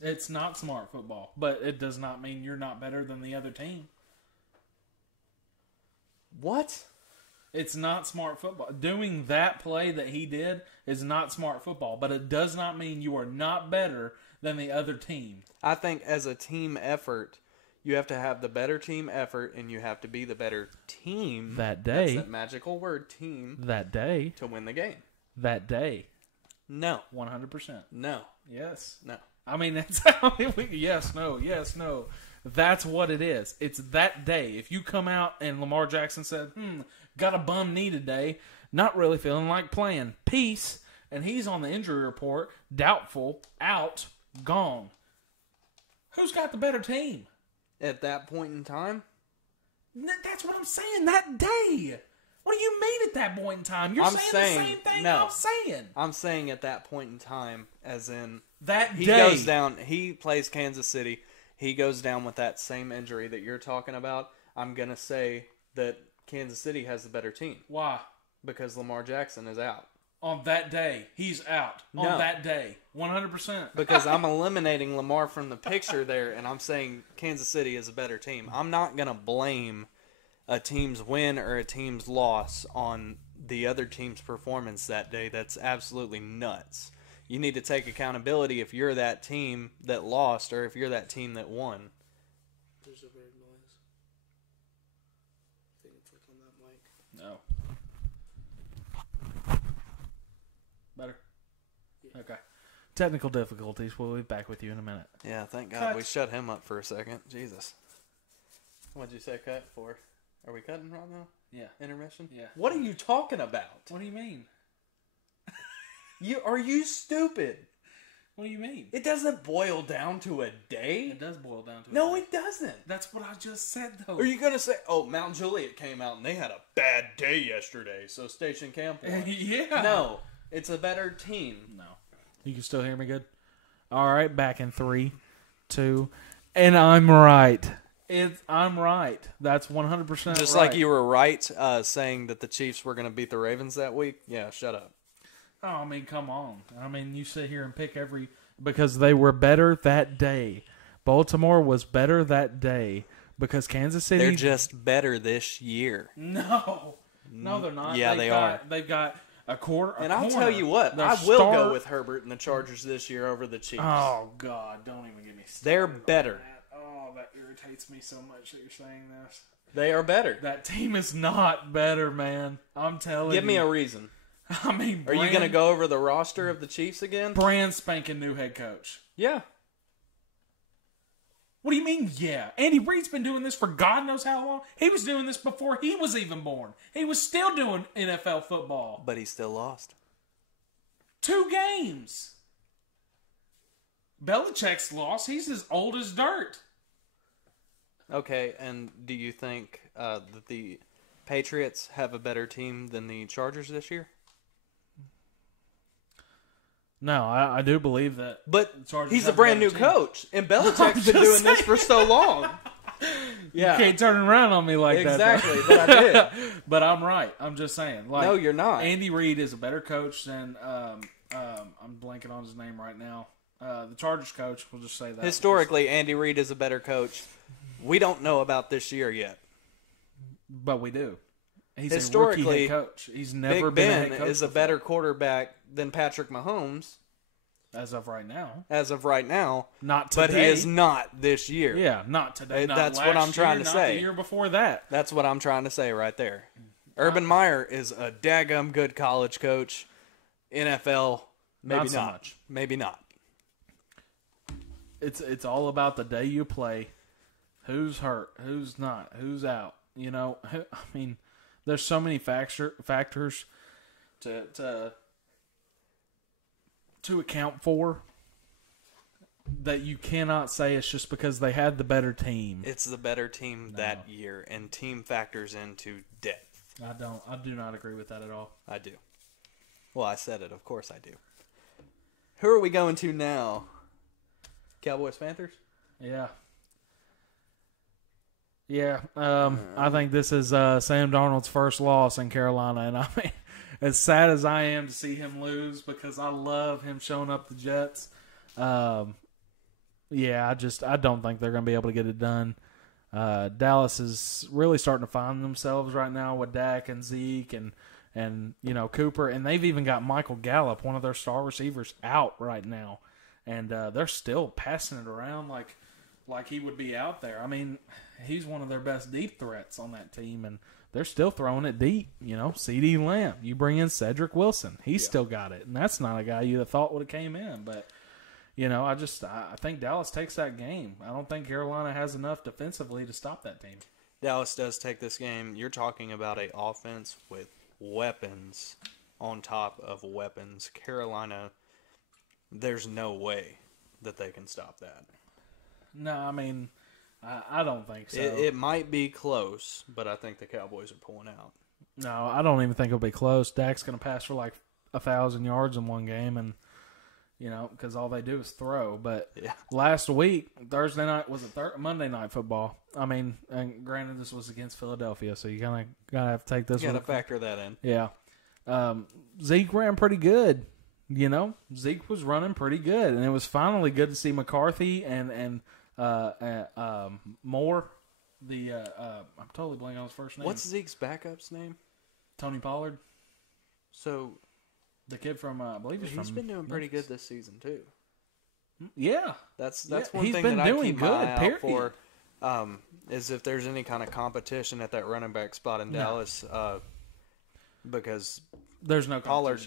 It's not smart football, but it does not mean you're not better than the other team. What? It's not smart football. Doing that play that he did is not smart football, but it does not mean you are not better than the other team. I think as a team effort, you have to have the better team effort, and you have to be the better team. That day. That's that magical word, team. That day. To win the game. That day. No. 100%. No. Yes. No. I mean, yes, no. That's what it is. It's that day. If you come out and Lamar Jackson said, got a bum knee today, not really feeling like playing, peace, and he's on the injury report, doubtful, out, gone. Who's got the better team? At that point in time? That's what I'm saying, that day. What do you mean at that point in time? You're saying the same thing I'm saying. I'm saying at that point in time, as in that he day. Goes down. He plays Kansas City. He goes down with that same injury that you're talking about. I'm going to say that Kansas City has the better team. Why? Because Lamar Jackson is out. On that day. He's out. No. On that day. 100%. Because I'm eliminating Lamar from the picture there, and I'm saying Kansas City is a better team. I'm not going to blame a team's win or a team's loss on the other team's performance that day. That's absolutely nuts. You need to take accountability if you're that team that lost or if you're that team that won. There's a weird noise. I think it's like on that mic. No. Better? Yeah. Okay. Technical difficulties. We'll be back with you in a minute. Yeah, thank God Cut. we shut him up for a second. Jesus. What'd you say cut for? Are we cutting right now? Yeah. Intermission? Yeah. What are you talking about? What do you mean? Are you stupid? What do you mean? It doesn't boil down to a day. It does boil down to No, a day. it doesn't. That's what I just said, though. Are you going to say, oh, Mount Juliet came out and they had a bad day yesterday, so Station Camp won? Yeah. No, it's a better team. No. You can still hear me good? All right, back in 3, 2, and I'm right. I'm right. That's 100% Just right. like you were right saying that the Chiefs were going to beat the Ravens that week? Yeah, shut up. Oh, I mean, come on. I mean, you sit here and pick every... Because they were better that day. Baltimore was better that day because Kansas City... They're just better this year. No. No, they're not. Yeah, they are. They've got a quarter... And I'll tell you what, I will go with Herbert and the Chargers this year over the Chiefs. Oh, God. Don't even get me started. They're better. Oh, that irritates me so much that you're saying this. They are better. That team is not better, man. I'm telling you. Give me a reason. I mean, are you going to go over the roster of the Chiefs again? Brand spanking new head coach. Yeah. What do you mean, yeah? Andy Reid's been doing this for God knows how long. He was doing this before he was even born. He was still doing NFL football. But he still lost. 2 games. Belichick's lost. He's as old as dirt. Okay, and do you think that the Patriots have a better team than the Chargers this year? No, I do believe that. But he's a brand new coach, and Belichick's been doing this for so long. Yeah. You can't turn around on me like exactly, that. Exactly, but I did. But I'm right. I'm just saying. Like, no, you're not. Andy Reid is a better coach than I'm blanking on his name right now. The Chargers coach, we'll just say that. Historically, Andy Reid is a better coach. We don't know about this year yet. But we do. He's historically, a rookie head coach. He's never Big been Ben a head coach is a before. better quarterback than Patrick Mahomes. As of right now. As of right now. Not today. But he is not this year. Yeah, not today. Not that's what I'm trying to not say. The year before that. That's what I'm trying to say right there. Urban Meyer is a daggum good college coach. NFL, maybe not so much. Maybe not. It's all about the day you play. Who's hurt? Who's not? Who's out? You know, I mean, there's so many factors to account for that you cannot say it's just because they had the better team. It's the better team that year, and team factors into depth. I do not agree with that at all. I do. Well, I said it. Of course I do. Who are we going to now? Cowboys Panthers? Yeah. Yeah. I think this is Sam Darnold's first loss in Carolina. And I mean, as sad as I am to see him lose because I love him showing up the Jets, I don't think they're going to be able to get it done. Dallas is really starting to find themselves right now with Dak and Zeke and Cooper, and they've even got Michael Gallup, one of their star receivers, out right now, and they're still passing it around like he would be out there. I mean, he's one of their best deep threats on that team, and they're still throwing it deep. CeeDee Lamb, you bring in Cedric Wilson, he's still got it, and that's not a guy you thought would have came in, but. I think Dallas takes that game. I don't think Carolina has enough defensively to stop that team. Dallas does take this game. You're talking about an offense with weapons on top of weapons. Carolina, there's no way that they can stop that. No, I mean, I don't think so. It might be close, but I think the Cowboys are pulling out. No, I don't even think it'll be close. Dak's going to pass for like 1,000 yards in one game, and because all they do is throw. But last week, Thursday night, was it Monday Night Football? I mean, and granted, this was against Philadelphia, so you kind of got to have to take this. You got to factor that in. Yeah. Zeke ran pretty good. Zeke was running pretty good, and it was finally good to see McCarthy and Moore. I'm totally blanking on his first name. What's Zeke's backup's name? Tony Pollard. So. The kid from, I believe he's been doing pretty good this season too. Yeah, that's one thing that I keep my eye out for. Is if there's any kind of competition at that running back spot in Dallas, because there's no Pollard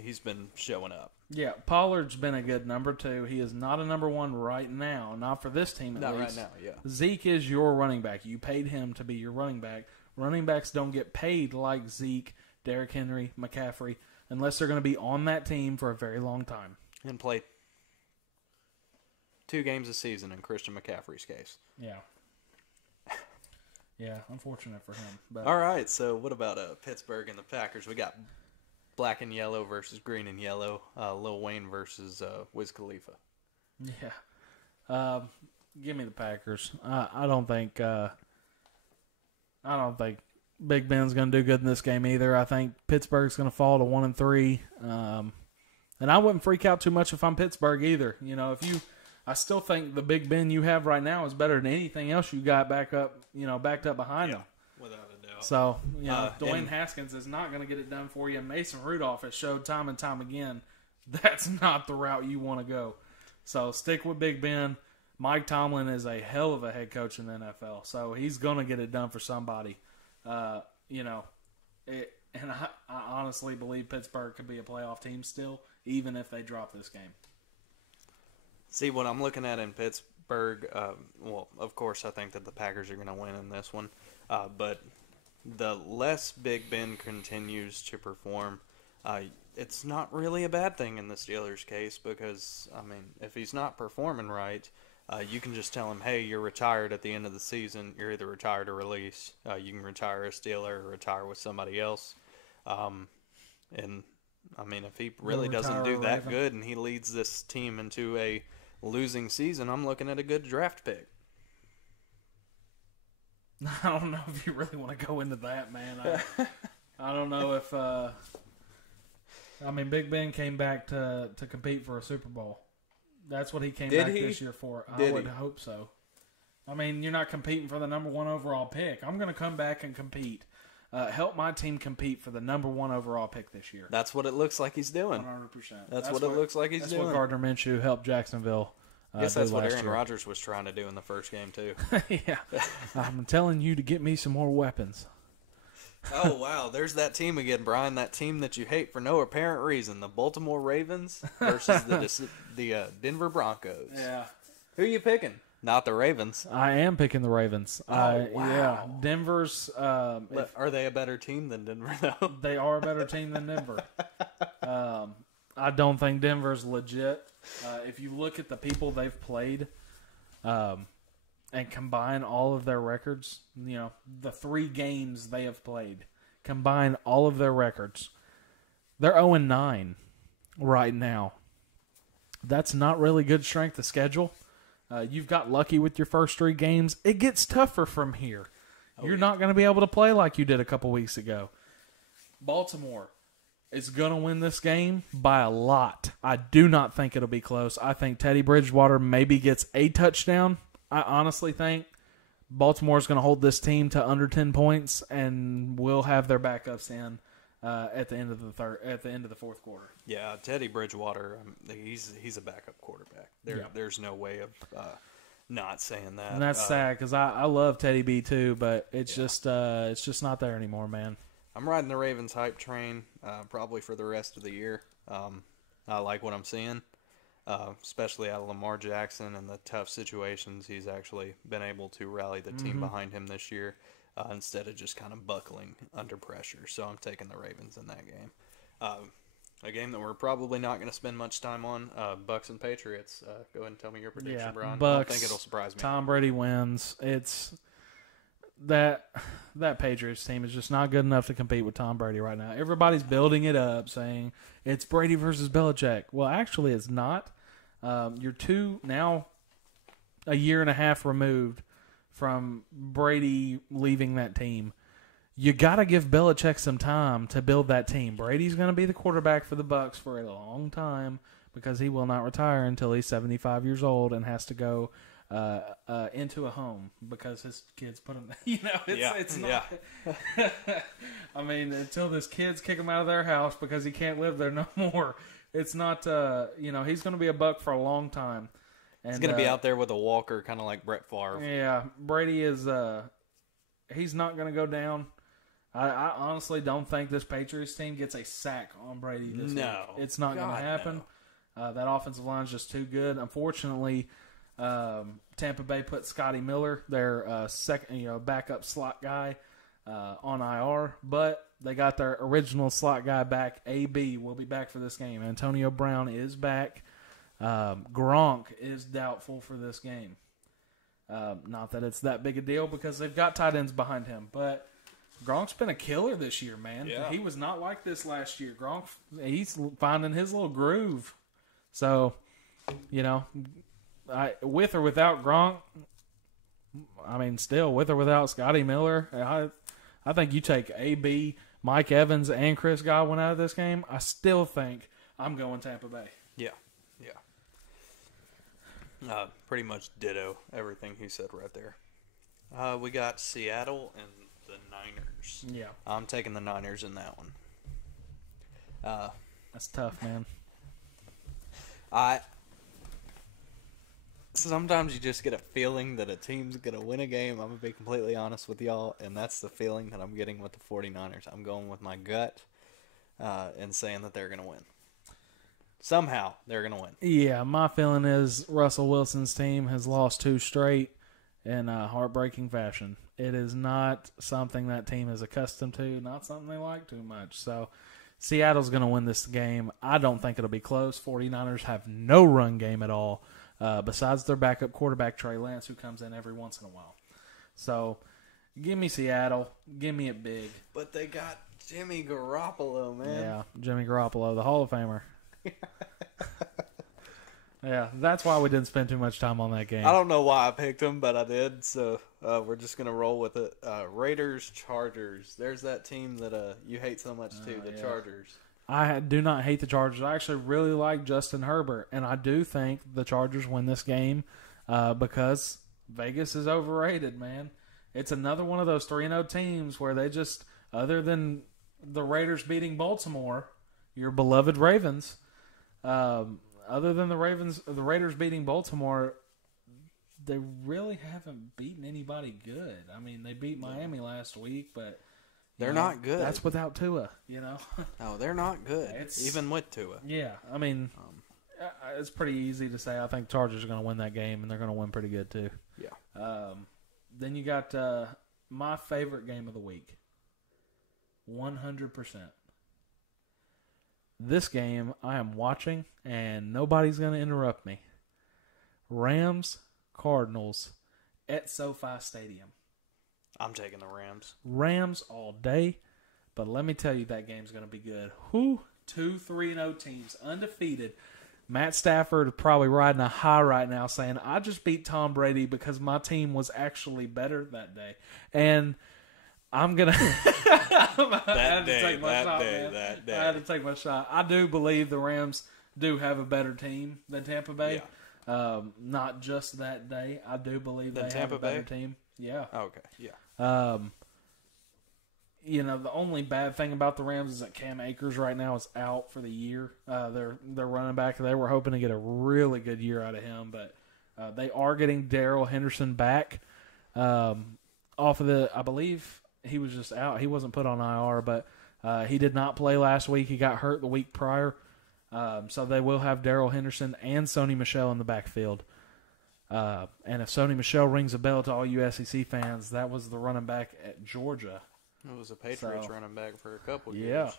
he's been showing up. Yeah, Pollard's been a good number 2. He is not a number 1 right now, not for this team at least. Not right now, yeah. Zeke is your running back. You paid him to be your running back. Running backs don't get paid like Zeke, Derrick Henry, McCaffrey, unless they're going to be on that team for a very long time. And play 2 games a season in Christian McCaffrey's case. Yeah. Yeah, unfortunate for him. But. All right, so what about Pittsburgh and the Packers? We got black and yellow versus green and yellow. Lil Wayne versus Wiz Khalifa. Yeah. Give me the Packers. I don't think Big Ben's going to do good in this game either. I think Pittsburgh's going to fall to 1-3. And I wouldn't freak out too much if I'm Pittsburgh either. I still think the Big Ben you have right now is better than anything else you got backed up behind him. Without a doubt. So, Dwayne Haskins is not going to get it done for you. Mason Rudolph has showed time and time again that's not the route you want to go. So stick with Big Ben. Mike Tomlin is a hell of a head coach in the NFL, so he's going to get it done for somebody. And I honestly believe Pittsburgh could be a playoff team still, even if they drop this game. See, what I'm looking at in Pittsburgh, of course, I think that the Packers are going to win in this one. But the less Big Ben continues to perform, it's not really a bad thing in the Steelers' case because, if he's not performing right, you can just tell him, hey, you're retired at the end of the season. You're either retired or released. You can retire a Steeler or retire with somebody else. If he really doesn't do that good and he leads this team into a losing season, I'm looking at a good draft pick. I don't know if you really want to go into that, man. I don't know if Big Ben came back to compete for a Super Bowl. That's what he came back this year for. I would hope so. You're not competing for the number 1 overall pick. I'm going to come back and compete. Help my team compete for the number 1 overall pick this year. That's what it looks like he's doing. 100%. That's what it looks like he's doing. That's what Gardner Minshew helped Jacksonville. I guess that's what Aaron Rodgers was trying to do in the first game, too. Yeah. I'm telling you to get me some more weapons. Oh, wow. There's that team again, Brian. That team that you hate for no apparent reason. The Baltimore Ravens versus the Denver Broncos. Yeah. Who are you picking? Not the Ravens. I am picking the Ravens. Wow. Yeah. Denver's... are they a better team than Denver, though? They are a better team than Denver. I don't think Denver's legit. If you look at the people they've played and combine all of their records, the 3 games they have played, combine all of their records, they're 0-9 right now. That's not really good strength of schedule. You've got lucky with your first 3 games. It gets tougher from here. You're not going to be able to play like you did a couple weeks ago. Baltimore is going to win this game by a lot. I do not think it'll be close. I think Teddy Bridgewater maybe gets a touchdown. I honestly think Baltimore's going to hold this team to under 10 points and will have their backups in at the end of the fourth quarter. Yeah, Teddy Bridgewater, he's a backup quarterback. There's no way of not saying that. And that's sad because I love Teddy B too, but it's just not there anymore, man. I'm riding the Ravens hype train probably for the rest of the year. I like what I'm seeing, especially out of Lamar Jackson and the tough situations he's actually been able to rally the team behind him this year instead of just kind of buckling under pressure. So I'm taking the Ravens in that game. A game that we're probably not going to spend much time on, Bucks and Patriots. Go ahead and tell me your prediction, Brian. Bucks, I don't think it'll surprise me. Tom Brady wins. It's that Patriots team is just not good enough to compete with Tom Brady right now. Everybody's building it up, saying it's Brady versus Belichick. Well, actually, it's not. You're now a year and a half removed from Brady leaving that team. You got to give Belichick some time to build that team. Brady's going to be the quarterback for the Bucks for a long time because he will not retire until he's 75 years old and has to go into a home because his kids put him. It's not. I mean, until his kids kick him out of their house because he can't live there no more. It's not. He's going to be a Buck for a long time. And, he's going to be out there with a walker, kind of like Brett Favre. Yeah, Brady is. He's not going to go down. I honestly don't think this Patriots team gets a sack on Brady this week. It's not going to happen. No. That offensive line is just too good. Unfortunately, Tampa Bay put Scotty Miller, their second, backup slot guy, on IR, but they got their original slot guy back. AB will be back for this game. Antonio Brown is back. Gronk is doubtful for this game. Not that it's that big a deal because they've got tight ends behind him, but Gronk's been a killer this year, man. Yeah. He was not like this last year. Gronk, he's finding his little groove. So, with or without Gronk, I mean, still with or without Scotty Miller, I think you take AB, Mike Evans, and Chris Godwin out of this game. I still think I'm going Tampa Bay. Yeah. Pretty much ditto everything he said right there. We got Seattle and the Niners. Yeah. I'm taking the Niners in that one. That's tough, man. Sometimes you just get a feeling that a team's going to win a game. I'm going to be completely honest with y'all, and that's the feeling that I'm getting with the 49ers. I'm going with my gut and saying that they're going to win. Somehow, they're going to win. Yeah, my feeling is Russell Wilson's team has lost 2 straight in heartbreaking fashion. It is not something that team is accustomed to, not something they like too much. So, Seattle's going to win this game. I don't think it'll be close. 49ers have no run game at all, besides their backup quarterback, Trey Lance, who comes in every once in a while. So, give me Seattle. Give me it big. But they got Jimmy Garoppolo, man. Yeah, Jimmy Garoppolo, the Hall of Famer. Yeah, that's why we didn't spend too much time on that game. I don't know why I picked him, but I did, so we're just going to roll with it. Raiders, Chargers. There's that team that you hate so much, too, the Chargers. I do not hate the Chargers. I actually really like Justin Herbert, and I do think the Chargers win this game because Vegas is overrated, man. It's another one of those 3-0 teams where they just, other than the Raiders beating Baltimore, your beloved Ravens, other than the Raiders beating Baltimore, they really haven't beaten anybody good. I mean, they beat Miami last week, but they're not good. That's without Tua, No, they're not good, even with Tua. Yeah, I mean, it's pretty easy to say I think Chargers are going to win that game, and they're going to win pretty good too. Yeah. Then you got my favorite game of the week, 100%. This game I am watching, and nobody's going to interrupt me. Rams, Cardinals at SoFi Stadium. I'm taking the Rams. Rams all day, but let me tell you that game's going to be good. Whew, 2 3-0 teams, undefeated, Matt Stafford is probably riding a high right now saying, I just beat Tom Brady because my team was actually better that day. And I'm going to that day. I had to take my shot. I do believe the Rams do have a better team than Tampa Bay. Yeah. Not just that day. I do believe they have a better team. Yeah. Okay, yeah. The only bad thing about the Rams is that Cam Akers right now is out for the year. Their running back, they were hoping to get a really good year out of him, but they are getting Darrell Henderson back off of I believe he was just out. He wasn't put on IR, but he did not play last week. He got hurt the week prior. So they will have Darrell Henderson and Sony Michel in the backfield. And if Sony Michel rings a bell to all you SEC fans, that was the running back at Georgia. It was a Patriots running back for a couple years.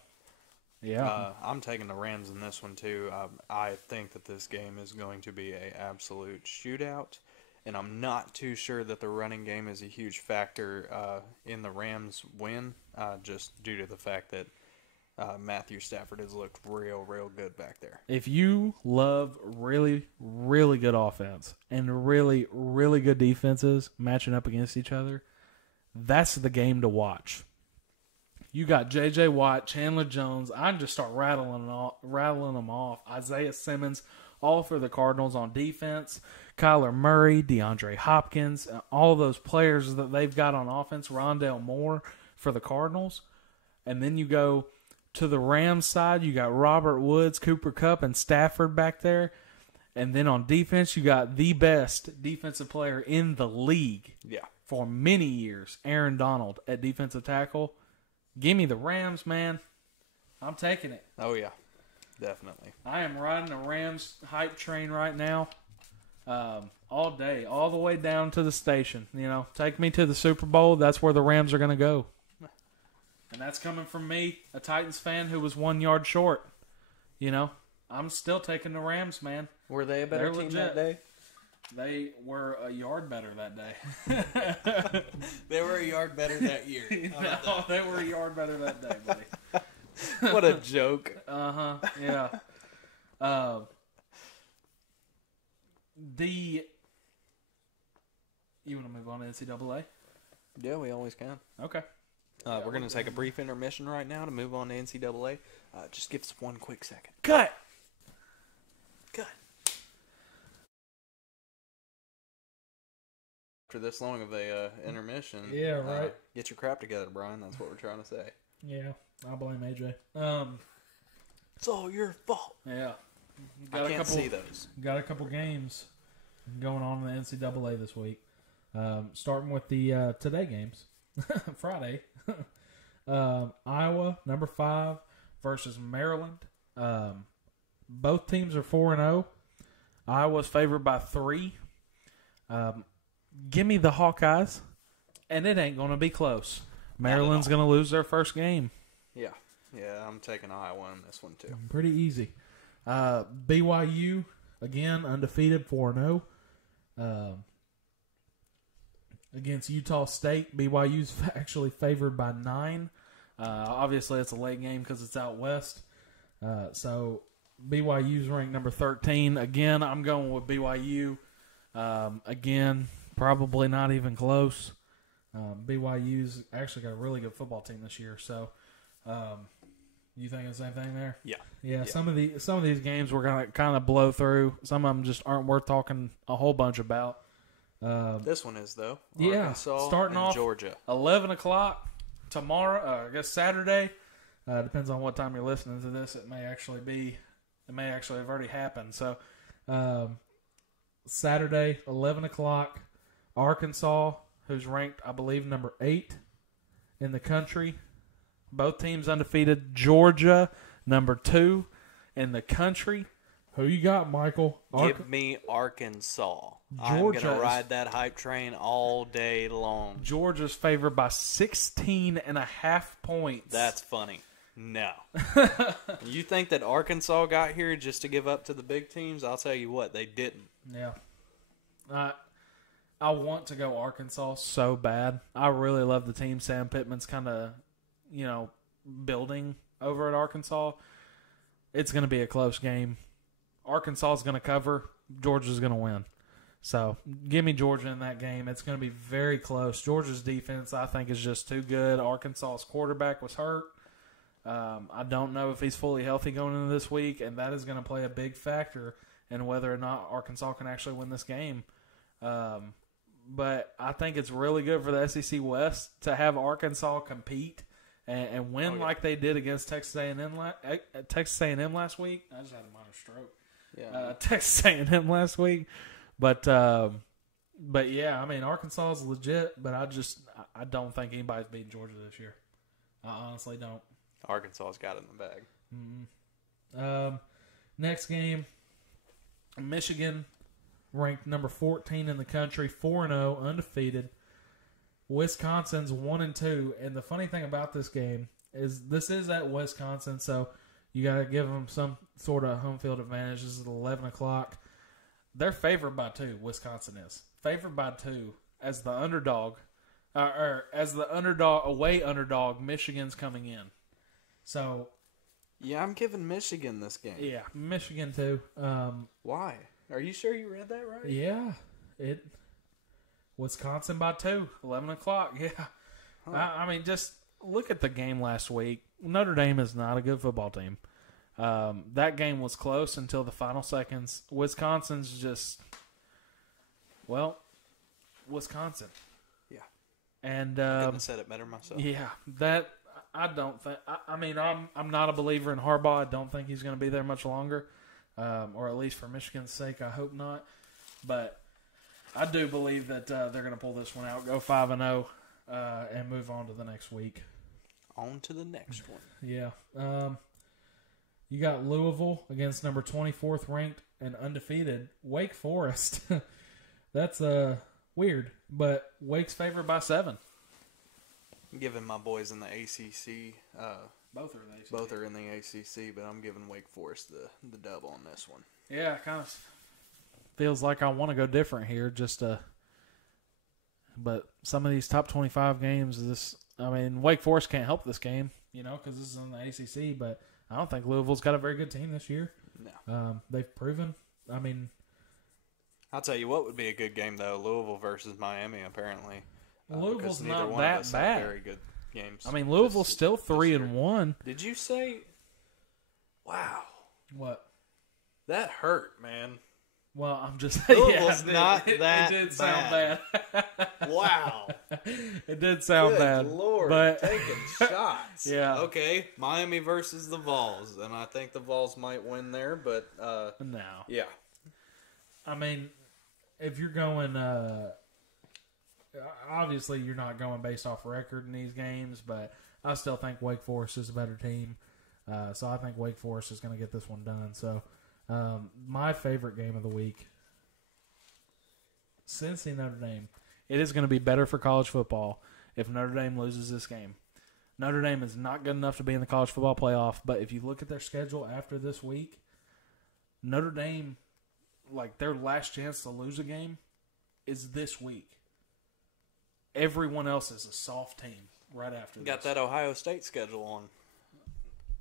Yeah. I'm taking the Rams in this one, too. I think that this game is going to be an absolute shootout, and I'm not too sure that the running game is a huge factor in the Rams' win, just due to the fact that Matthew Stafford has looked real good back there. If you love really, really good offense and really, really good defenses matching up against each other, that's the game to watch. You got J.J. Watt, Chandler Jones. I can just start rattling them off. Isaiah Simmons, all for the Cardinals on defense. Kyler Murray, DeAndre Hopkins, all those players that they've got on offense. Rondale Moore for the Cardinals. And then you go to the Rams side. You got Robert Woods, Cooper Kupp, and Stafford back there. And then on defense, you got the best defensive player in the league. Yeah. For many years, Aaron Donald at defensive tackle. Give me the Rams, man. I'm taking it. Oh, yeah. Definitely. I am riding the Rams hype train right now all day, all the way down to the station. Take me to the Super Bowl. That's where the Rams are going to go. And that's coming from me, a Titans fan who was 1 yard short. I'm still taking the Rams, man. Were they a better team that day? They were a yard better that day. They were a yard better that year. No, they were a yard better that day, buddy. What a joke. Yeah. You want to move on to NCAA? Yeah, we always can. Okay. We're going to take a brief intermission right now to move on to NCAA. Just give us 1 quick second. Cut. After this long of a intermission, yeah, right. Get your crap together, Brian. That's what we're trying to say. Yeah, I blame AJ. It's all your fault. Yeah, I can't see those. Got a couple games going on in the NCAA this week. Starting with the today games, Friday. Iowa number 5 versus Maryland. Both teams are 4-0. Iowa's favored by 3. Give me the Hawkeyes, and it ain't going to be close. Maryland's going to lose their first game. Yeah, I'm taking Iowa in this one, too. Pretty easy. BYU, again, undefeated, 4-0. Against Utah State, BYU's actually favored by 9. Obviously, it's a late game because it's out west. So BYU's ranked number 13. Again, I'm going with BYU. Again, probably not even close. BYU's actually got a really good football team this year. So, you think the same thing there? Yeah. Some of these games we're gonna kind of blow through. Some of them just aren't worth talking a whole bunch about. This one is though. Arkansas starting off Georgia, 11:00 tomorrow. I guess Saturday. Depends on what time you're listening to this. It may actually have already happened. So, Saturday, 11:00, Arkansas, who's ranked, I believe, number 8 in the country. Both teams undefeated. Georgia, number 2 in the country. Who you got, Michael? Give me Arkansas. I'm going to ride that hype train all day long. Georgia's favored by 16.5 points. That's funny. No. You think that Arkansas got here just to give up to the big teams? I'll tell you what, they didn't. Yeah. I want to go Arkansas so bad. I really love the team Sam Pittman's kind of, building over at Arkansas. It's going to be a close game. Arkansas is going to cover. Georgia's going to win. So give me Georgia in that game. It's going to be very close. Georgia's defense, I think, is just too good. Arkansas's quarterback was hurt. I don't know if he's fully healthy going into this week, and that is going to play a big factor in whether or not Arkansas can actually win this game. But I think it's really good for the SEC West to have Arkansas compete and win like they did against Texas A&M last week. I just had a minor stroke. Yeah. Texas A&M last week. But yeah, I mean, Arkansas is legit, but I don't think anybody's beating Georgia this year. I honestly don't. Arkansas's got it in the bag. Mm-hmm. Next game, Michigan, ranked number 14 in the country, 4-0, undefeated. Wisconsin's 1-2, and the funny thing about this game is this is at Wisconsin, so you got to give them some sort of home field advantage. This is at 11 o'clock. They're favored by 2. Wisconsin is favored by 2 as the underdog, or as the away underdog. Michigan's coming in, so yeah, I'm giving Michigan this game. Yeah, Michigan too. Why? Are you sure you read that right? Yeah, Wisconsin by 2, 11 o'clock. Yeah, huh. I mean, just look at the game last week. Notre Dame is not a good football team. That game was close until the final seconds. Wisconsin's just, Wisconsin. Yeah. And I couldn't have said it better myself. Yeah, that I don't think. I mean, I'm not a believer in Harbaugh. I don't think he's going to be there much longer, or at least for Michigan's sake, I hope not. But I do believe that they're going to pull this one out, go 5-0, and move on to the next week. On to the next one. Yeah. You got Louisville against number 24th ranked and undefeated Wake Forest. That's weird, but Wake's favored by 7. I'm giving my boys in the ACC. Both are in the ACC. Both are in the ACC, but I'm giving Wake Forest the dub on this one. Yeah, kind of feels like I want to go different here. But some of these top 25 games, Wake Forest can't help this game, because this is in the ACC, but I don't think Louisville's got a very good team this year. No. They've proven. I'll tell you what would be a good game, though. Louisville versus Miami, apparently. Louisville's not one that of us bad. Have very good games. Louisville's still 3-1. Did you say? Wow. What? That hurt, man. Well, I'm just Louisville's not that It did sound bad. Wow. It did sound Good bad. Lord, but taking shots. Yeah. Okay, Miami versus the Vols, and I think the Vols might win there, but no. Yeah. If you're going, obviously you're not going based off record in these games, but I still think Wake Forest is a better team. So I think Wake Forest is going to get this one done. So my favorite game of the week, Cincy Notre Dame. It is going to be better for college football if Notre Dame loses this game. Notre Dame is not good enough to be in the college football playoff, but if you look at their schedule after this week, Notre Dame, their last chance to lose a game is this week. Everyone else is a soft team right after this. Got that Ohio State schedule on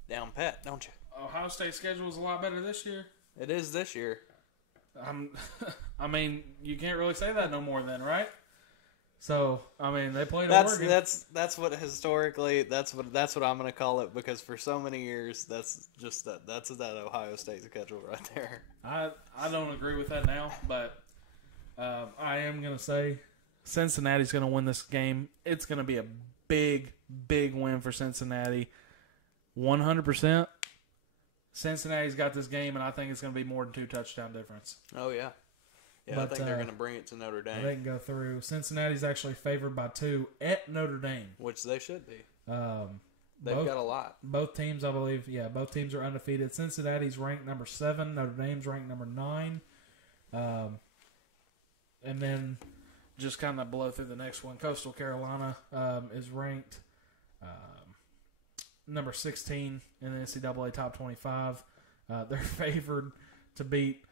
down pat, don't you? Ohio State schedule is a lot better this year. It is this year. You can't really say that no more then, right? So, they played Oregon. That's what historically, that's what I'm going to call it, because for so many years, that's that Ohio State schedule right there. I don't agree with that now, but I am going to say Cincinnati's going to win this game. It's going to be a big, big win for Cincinnati. 100%. Cincinnati's got this game, and I think it's going to be more than 2 touchdown difference. Oh, yeah. Yeah, but, I think they're going to bring it to Notre Dame. They can go through. Cincinnati's actually favored by 2 at Notre Dame. Which they should be. They've got a lot. Both teams, I believe, both teams are undefeated. Cincinnati's ranked number 7. Notre Dame's ranked number 9. And then just kind of blow through the next one. Coastal Carolina is ranked number 16 in the NCAA top 25. They're favored to beat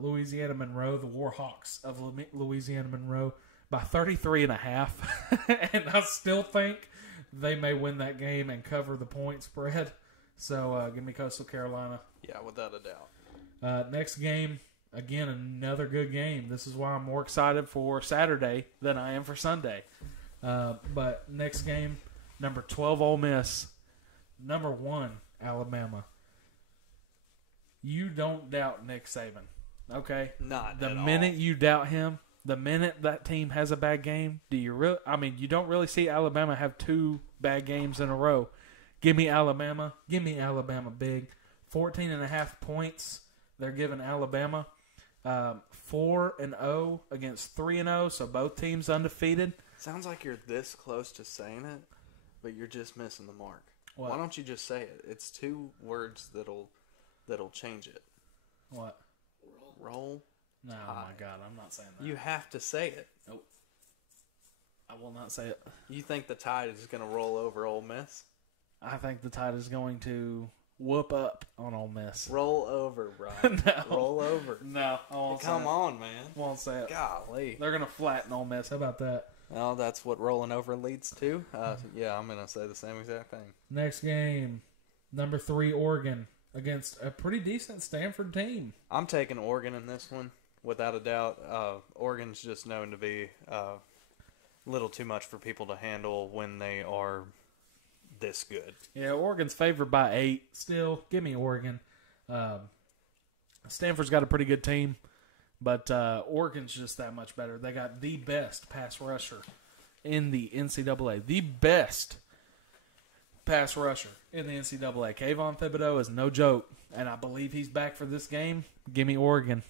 Louisiana Monroe, the Warhawks of Louisiana Monroe, by 33.5. And I still think they may win that game and cover the point spread. So give me Coastal Carolina. Yeah, without a Next game, again, another good game. This is why I'm more excited for Saturday than I am for Sunday. But next game, number 12, Ole Miss. Number 1, Alabama. You don't doubt Nick Saban, okay? Not the at all. minute you doubt him, the minute that team has a bad game, you don't really see Alabama have 2 bad games in a row. Give me Alabama. Give me Alabama big. 14.5 points they're giving Alabama. 4-0 against 3-0, so both teams undefeated. Sounds like you're this close to saying it, but you're just missing the mark. What? Why don't you just say it? It's 2 words that'll change it. What? Roll. No, oh my God, I'm not saying that. You have to say it. Nope. I will not say it. You think the Tide is going to roll over Ole Miss? I think the Tide is going to whoop up on Ole Miss. Roll over, bro. No. Roll over. No, I won't say it. Come on, man. Won't say it. Golly. They're going to flatten Ole Miss. How about that? Well, that's what rolling over leads to. Yeah, I'm going to say the same exact thing. Next game, number 3, Oregon, against a pretty decent Stanford team. I'm taking Oregon in this one, without a doubt. Oregon's just known to be a little too much for people to handle when they are this good. Yeah, Oregon's favored by 8. Still, give me Oregon. Stanford's got a pretty good team, but Oregon's just that much better. They got the best pass rusher in the NCAA. The best pass rusher in the NCAA. Kayvon Thibodeau is no joke, and I believe he's back for this game. Give me Oregon.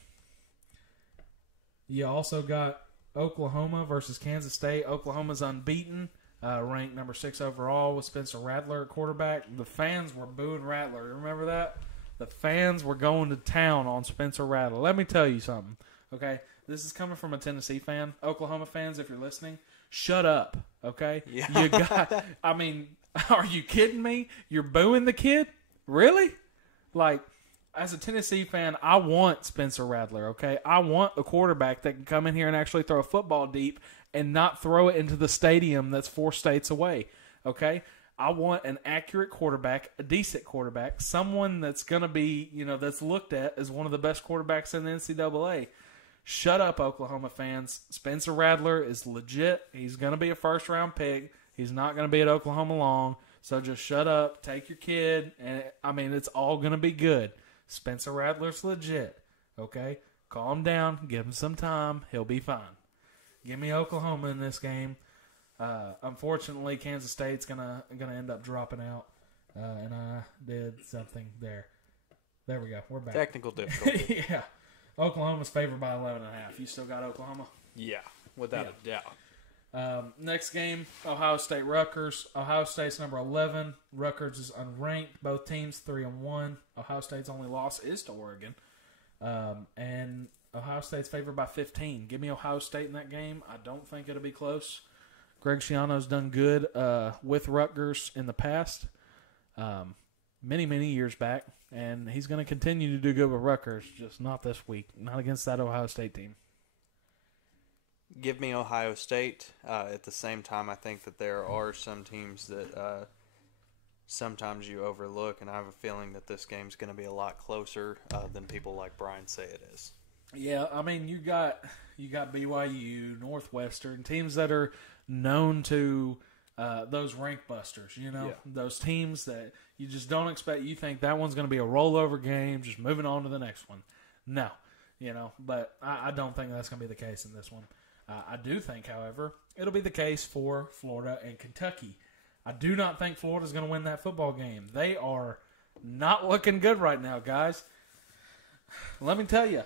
You also got Oklahoma versus Kansas State. Oklahoma's unbeaten, ranked number 6 overall with Spencer Rattler at quarterback. The fans were booing Rattler. Remember that? The fans were going to town on Spencer Rattler. Let me tell you something, okay? This is coming from a Tennessee fan. Oklahoma fans, if you're listening, shut up, okay? Yeah. You got, I mean, are you kidding me? You're booing the kid? Really? Like, as a Tennessee fan, I want Spencer Rattler, okay? I want a quarterback that can come in here and actually throw a football deep and not throw it into the stadium that's 4 states away, okay? I want an accurate quarterback, a decent quarterback, someone that's going to be, that's looked at as one of the best quarterbacks in the NCAA. Shut up, Oklahoma fans. Spencer Rattler is legit. He's going to be a first-round pick. He's not going to be at Oklahoma long. So just shut up, take your kid, and it's all going to be good. Spencer Rattler's legit, okay? Calm down, give him some time, he'll be fine. Give me Oklahoma in this game. Unfortunately, Kansas State's gonna end up dropping out, and I did something there. There we go, we're back. Technical difficulty. Yeah, Oklahoma's favored by 11.5. You still got Oklahoma? Yeah, without a doubt. Next game, Ohio State Rutgers. Ohio State's number 11. Rutgers is unranked. Both teams 3-1. Ohio State's only loss is to Oregon. And Ohio State's favored by 15. Give me Ohio State in that game. I don't think it'll be close. Greg Schiano's done good with Rutgers in the past, many, many years back. And he's going to continue to do good with Rutgers, just not this week. Not against that Ohio State team. Give me Ohio State. At the same time, I think that there are some teams that sometimes you overlook, and I have a feeling that this game's going to be a lot closer than people like Brian say it is. Yeah, you got BYU, Northwestern, teams that are known to those rank busters. Those teams that you just don't expect. You think that one's going to be a rollover game, just moving on to the next one. No, but I don't think that's going to be the case in this one. I do think, however, it'll be the case for Florida and Kentucky. I do not think Florida's going to win that football game. They are not looking good right now, guys. Let me tell you,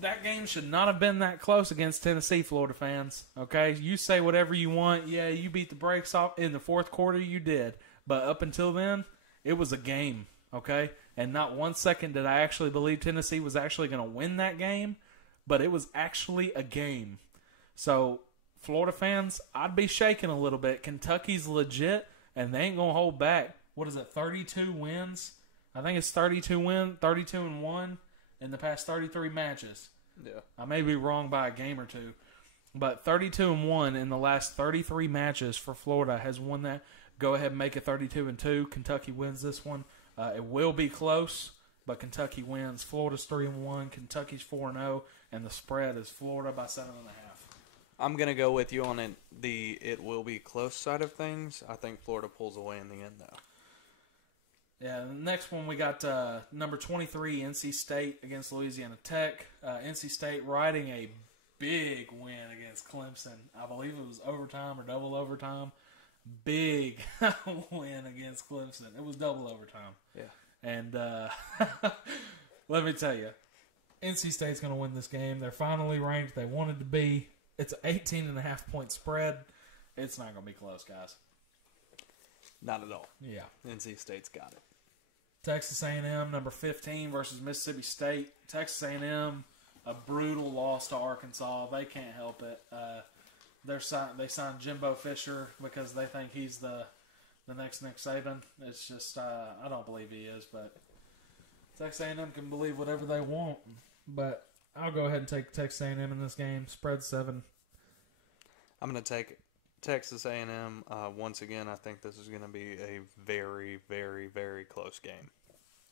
that game should not have been that close against Tennessee, Florida fans. Okay, you say whatever you want. Yeah, you beat the brakes off in the fourth quarter. You did, but up until then, it was a game. Okay, and not 1 second did I actually believe Tennessee was actually going to win that game, but it was actually a game. So, Florida fans, I'd be shaking a little bit. Kentucky's legit, and they ain't going to hold back. What is it, 32 wins? I think it's 32-1 in the past 33 matches. Yeah. I may be wrong by a game or two, but 32-1 in the last 33 matches for Florida has won that. Go ahead and make it 32-2. Kentucky wins this one. It will be close, but Kentucky wins. Florida's 3-1, Kentucky's 4-0, and the spread is Florida by 7.5. I'm going to go with you on it will be close side of things. I think Florida pulls away in the end, though. Yeah, the next one we got number 23, NC State against Louisiana Tech. NC State riding a big win against Clemson. I believe it was overtime or double overtime. Big win against Clemson. It was double overtime. Yeah. And let me tell you, NC State's going to win this game. They're finally ranked. They wanted to be. It's an 18.5-point spread. It's not going to be close, guys. Not at all. Yeah. NC State's got it. Texas A&M, number 15 versus Mississippi State. Texas A&M, a brutal loss to Arkansas. They can't help it. They signed Jimbo Fisher because they think he's the next Nick Saban. It's just I don't believe he is, but Texas A&M can believe whatever they want. But I'll go ahead and take Texas A&M in this game. Spread 7. I'm going to take Texas A&M. Once again, I think this is going to be a very, very, very close game.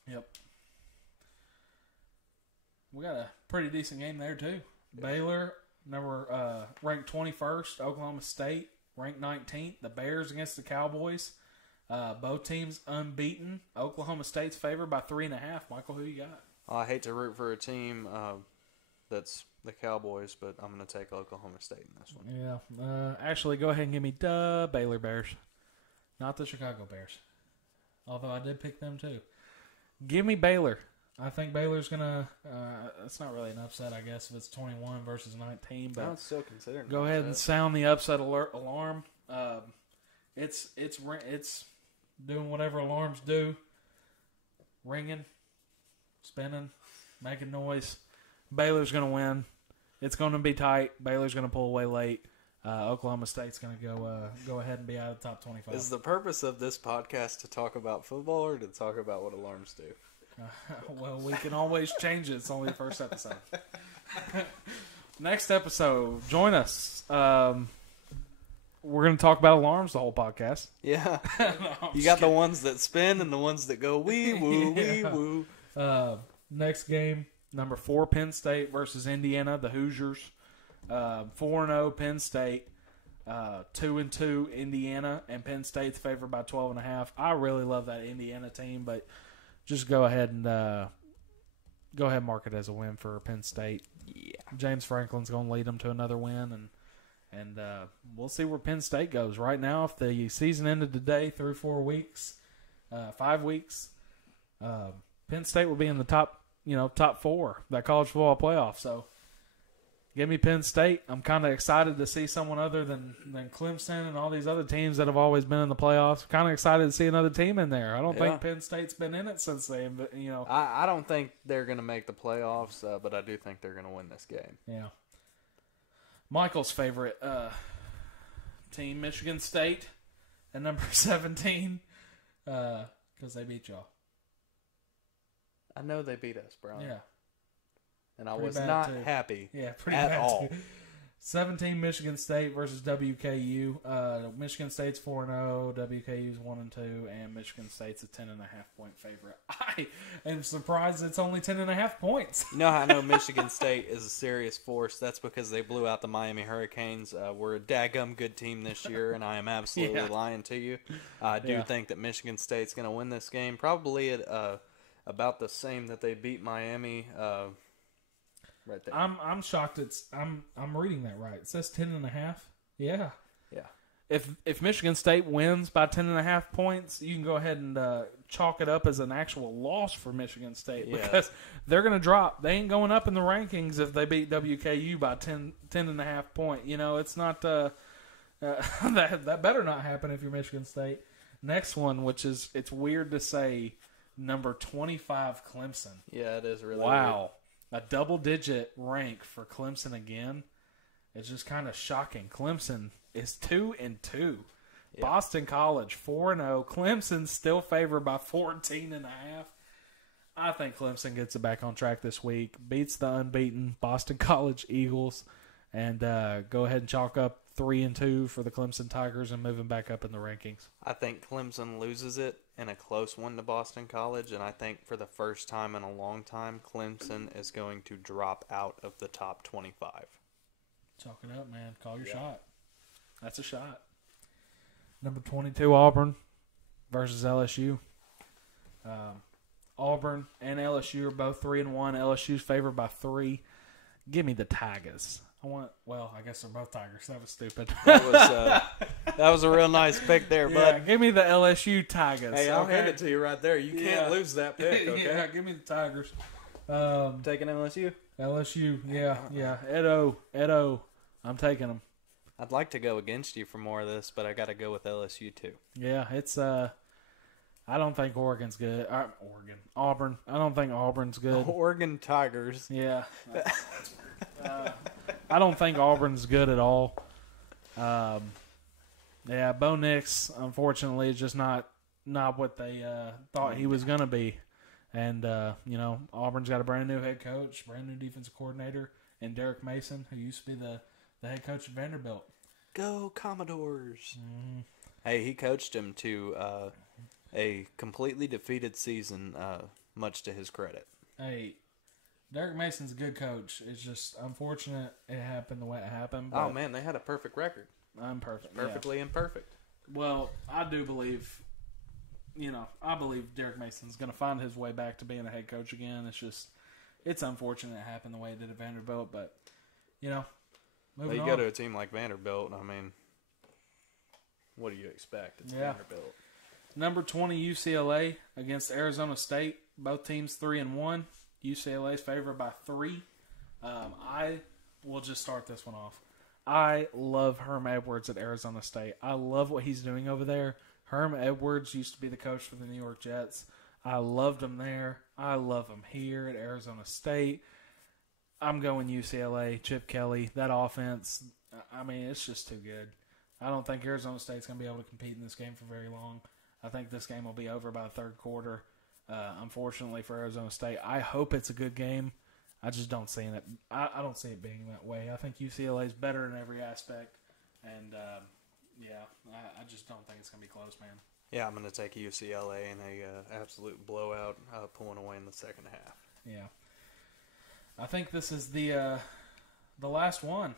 Yep. We got a pretty decent game there, too. Yeah. Baylor, ranked 21st. Oklahoma State, ranked 19th. The Bears against the Cowboys. Both teams unbeaten. Oklahoma State's favored by 3.5. Michael, who you got? I hate to root for a team that's the Cowboys, but I'm going to take Oklahoma State in this one. Yeah. Actually, go ahead and give me the Baylor Bears. Not the Chicago Bears. Although I did pick them too. Give me Baylor. I think Baylor's going to it's not really an upset, I guess, if it's 21 versus 19. But no, it's still considered. Go ahead and sound the upset alarm. It's doing whatever alarms do. Ringing, spinning, making noise. Baylor's going to win. It's going to be tight. Baylor's going to pull away late. Oklahoma State's going to go ahead and be out of the top 25. Is the purpose of this podcast to talk about football or to talk about what alarms do? Well, we can always change it. It's only the first episode. Next episode, join us. We're going to talk about alarms the whole podcast. Yeah. No, you got the ones that spin and the ones that go wee woo, wee woo. Next game, number 4 Penn State versus Indiana, the Hoosiers. 4-0 Penn State, 2-2 Indiana, and Penn State's favored by 12.5. I really love that Indiana team, but just go ahead and mark it as a win for Penn State. Yeah, James Franklin's going to lead them to another win, and we'll see where Penn State goes. Right now, if the season ended today through 5 weeks, Penn State will be in the top 4 that college football playoff. So. Give me Penn State. I'm kind of excited to see someone other than Clemson and all these other teams that have always been in the playoffs. Kind of excited to see another team in there. I don't think Penn State's been in it since then, but I don't think they're going to make the playoffs, but I do think they're going to win this game. Yeah. Michael's favorite team, Michigan State, at number 17, because they beat y'all. I know they beat us, Brian. Yeah. And I was not happy at all. 17 Michigan State versus WKU. Michigan State's 4-0, WKU's 1-2, and Michigan State's a 10.5-point favorite. I am surprised it's only 10.5 points. You know how I know Michigan State is a serious force? That's because they blew out the Miami Hurricanes. We're a daggum good team this year, and I am absolutely lying to you. I do think that Michigan State's going to win this game, probably at about the same that they beat Miami. Right there. I'm shocked. I'm reading that right. It says 10.5. Yeah. Yeah. If Michigan State wins by 10.5 points, you can go ahead and chalk it up as an actual loss for Michigan State because they're going to drop. They ain't going up in the rankings if they beat WKU by 10.5 points. It's not that better not happen if you're Michigan State. Next one, it's weird to say, number 25 Clemson. Yeah, it is really wow. Weird. A double-digit rank for Clemson again. It's just kind of shocking. Clemson is 2-2. Yeah. Boston College 4-0. Clemson's still favored by 14.5. I think Clemson gets it back on track this week. Beats the unbeaten Boston College Eagles, and go ahead and chalk up 3-2 for the Clemson Tigers and moving back up in the rankings. I think Clemson loses it in a close one to Boston College, and I think for the first time in a long time, Clemson is going to drop out of the top 25. Chalk it up, man. Call your shot. That's a shot. Number 22, Auburn versus LSU. Auburn and LSU are both 3-1. LSU's favored by 3. Give me the Tigers. I guess they're both Tigers. That was stupid. That was a real nice pick there, bud. Yeah, give me the LSU Tigers. Hey, I'll hand it to you right there. You can't lose that pick, okay? Yeah, give me the Tigers. Taking LSU? LSU, yeah. Edo. I'm taking them. I'd like to go against you for more of this, but I got to go with LSU too. Yeah, it's I don't think Oregon's good. Auburn. I don't think Auburn's good. Oregon Tigers. Yeah. I don't think Auburn's good at all. Bo Nix, unfortunately, is just not what they thought he was going to be. And, Auburn's got a brand new head coach, brand new defensive coordinator, and Derek Mason, who used to be the head coach at Vanderbilt. Go Commodores. Mm-hmm. Hey, he coached him to a completely defeated season, much to his credit. Hey, Derek Mason's a good coach. It's just unfortunate it happened the way it happened. Oh, man, they had a perfect record. Imperfect. Perfectly imperfect. Well, I do believe, I believe Derek Mason's going to find his way back to being a head coach again. It's unfortunate it happened the way it did at Vanderbilt, but, moving on. Go to a team like Vanderbilt, I mean, what do you expect? It's Vanderbilt. Number 20, UCLA against Arizona State. Both teams 3-1. UCLA's favored by 3. I will just start this one off. I love Herm Edwards at Arizona State. I love what he's doing over there. Herm Edwards used to be the coach for the New York Jets. I loved him there. I love him here at Arizona State. I'm going UCLA, Chip Kelly. That offense, I mean, it's just too good. I don't think Arizona State's going to be able to compete in this game for very long. I think this game will be over by the third quarter, unfortunately for Arizona State. I hope it's a good game. I just don't see it. I don't see it being that way. I think UCLA is better in every aspect, and I just don't think it's going to be close, man. Yeah, I'm going to take UCLA in a absolute blowout, pulling away in the second half. Yeah, I think this is the last one.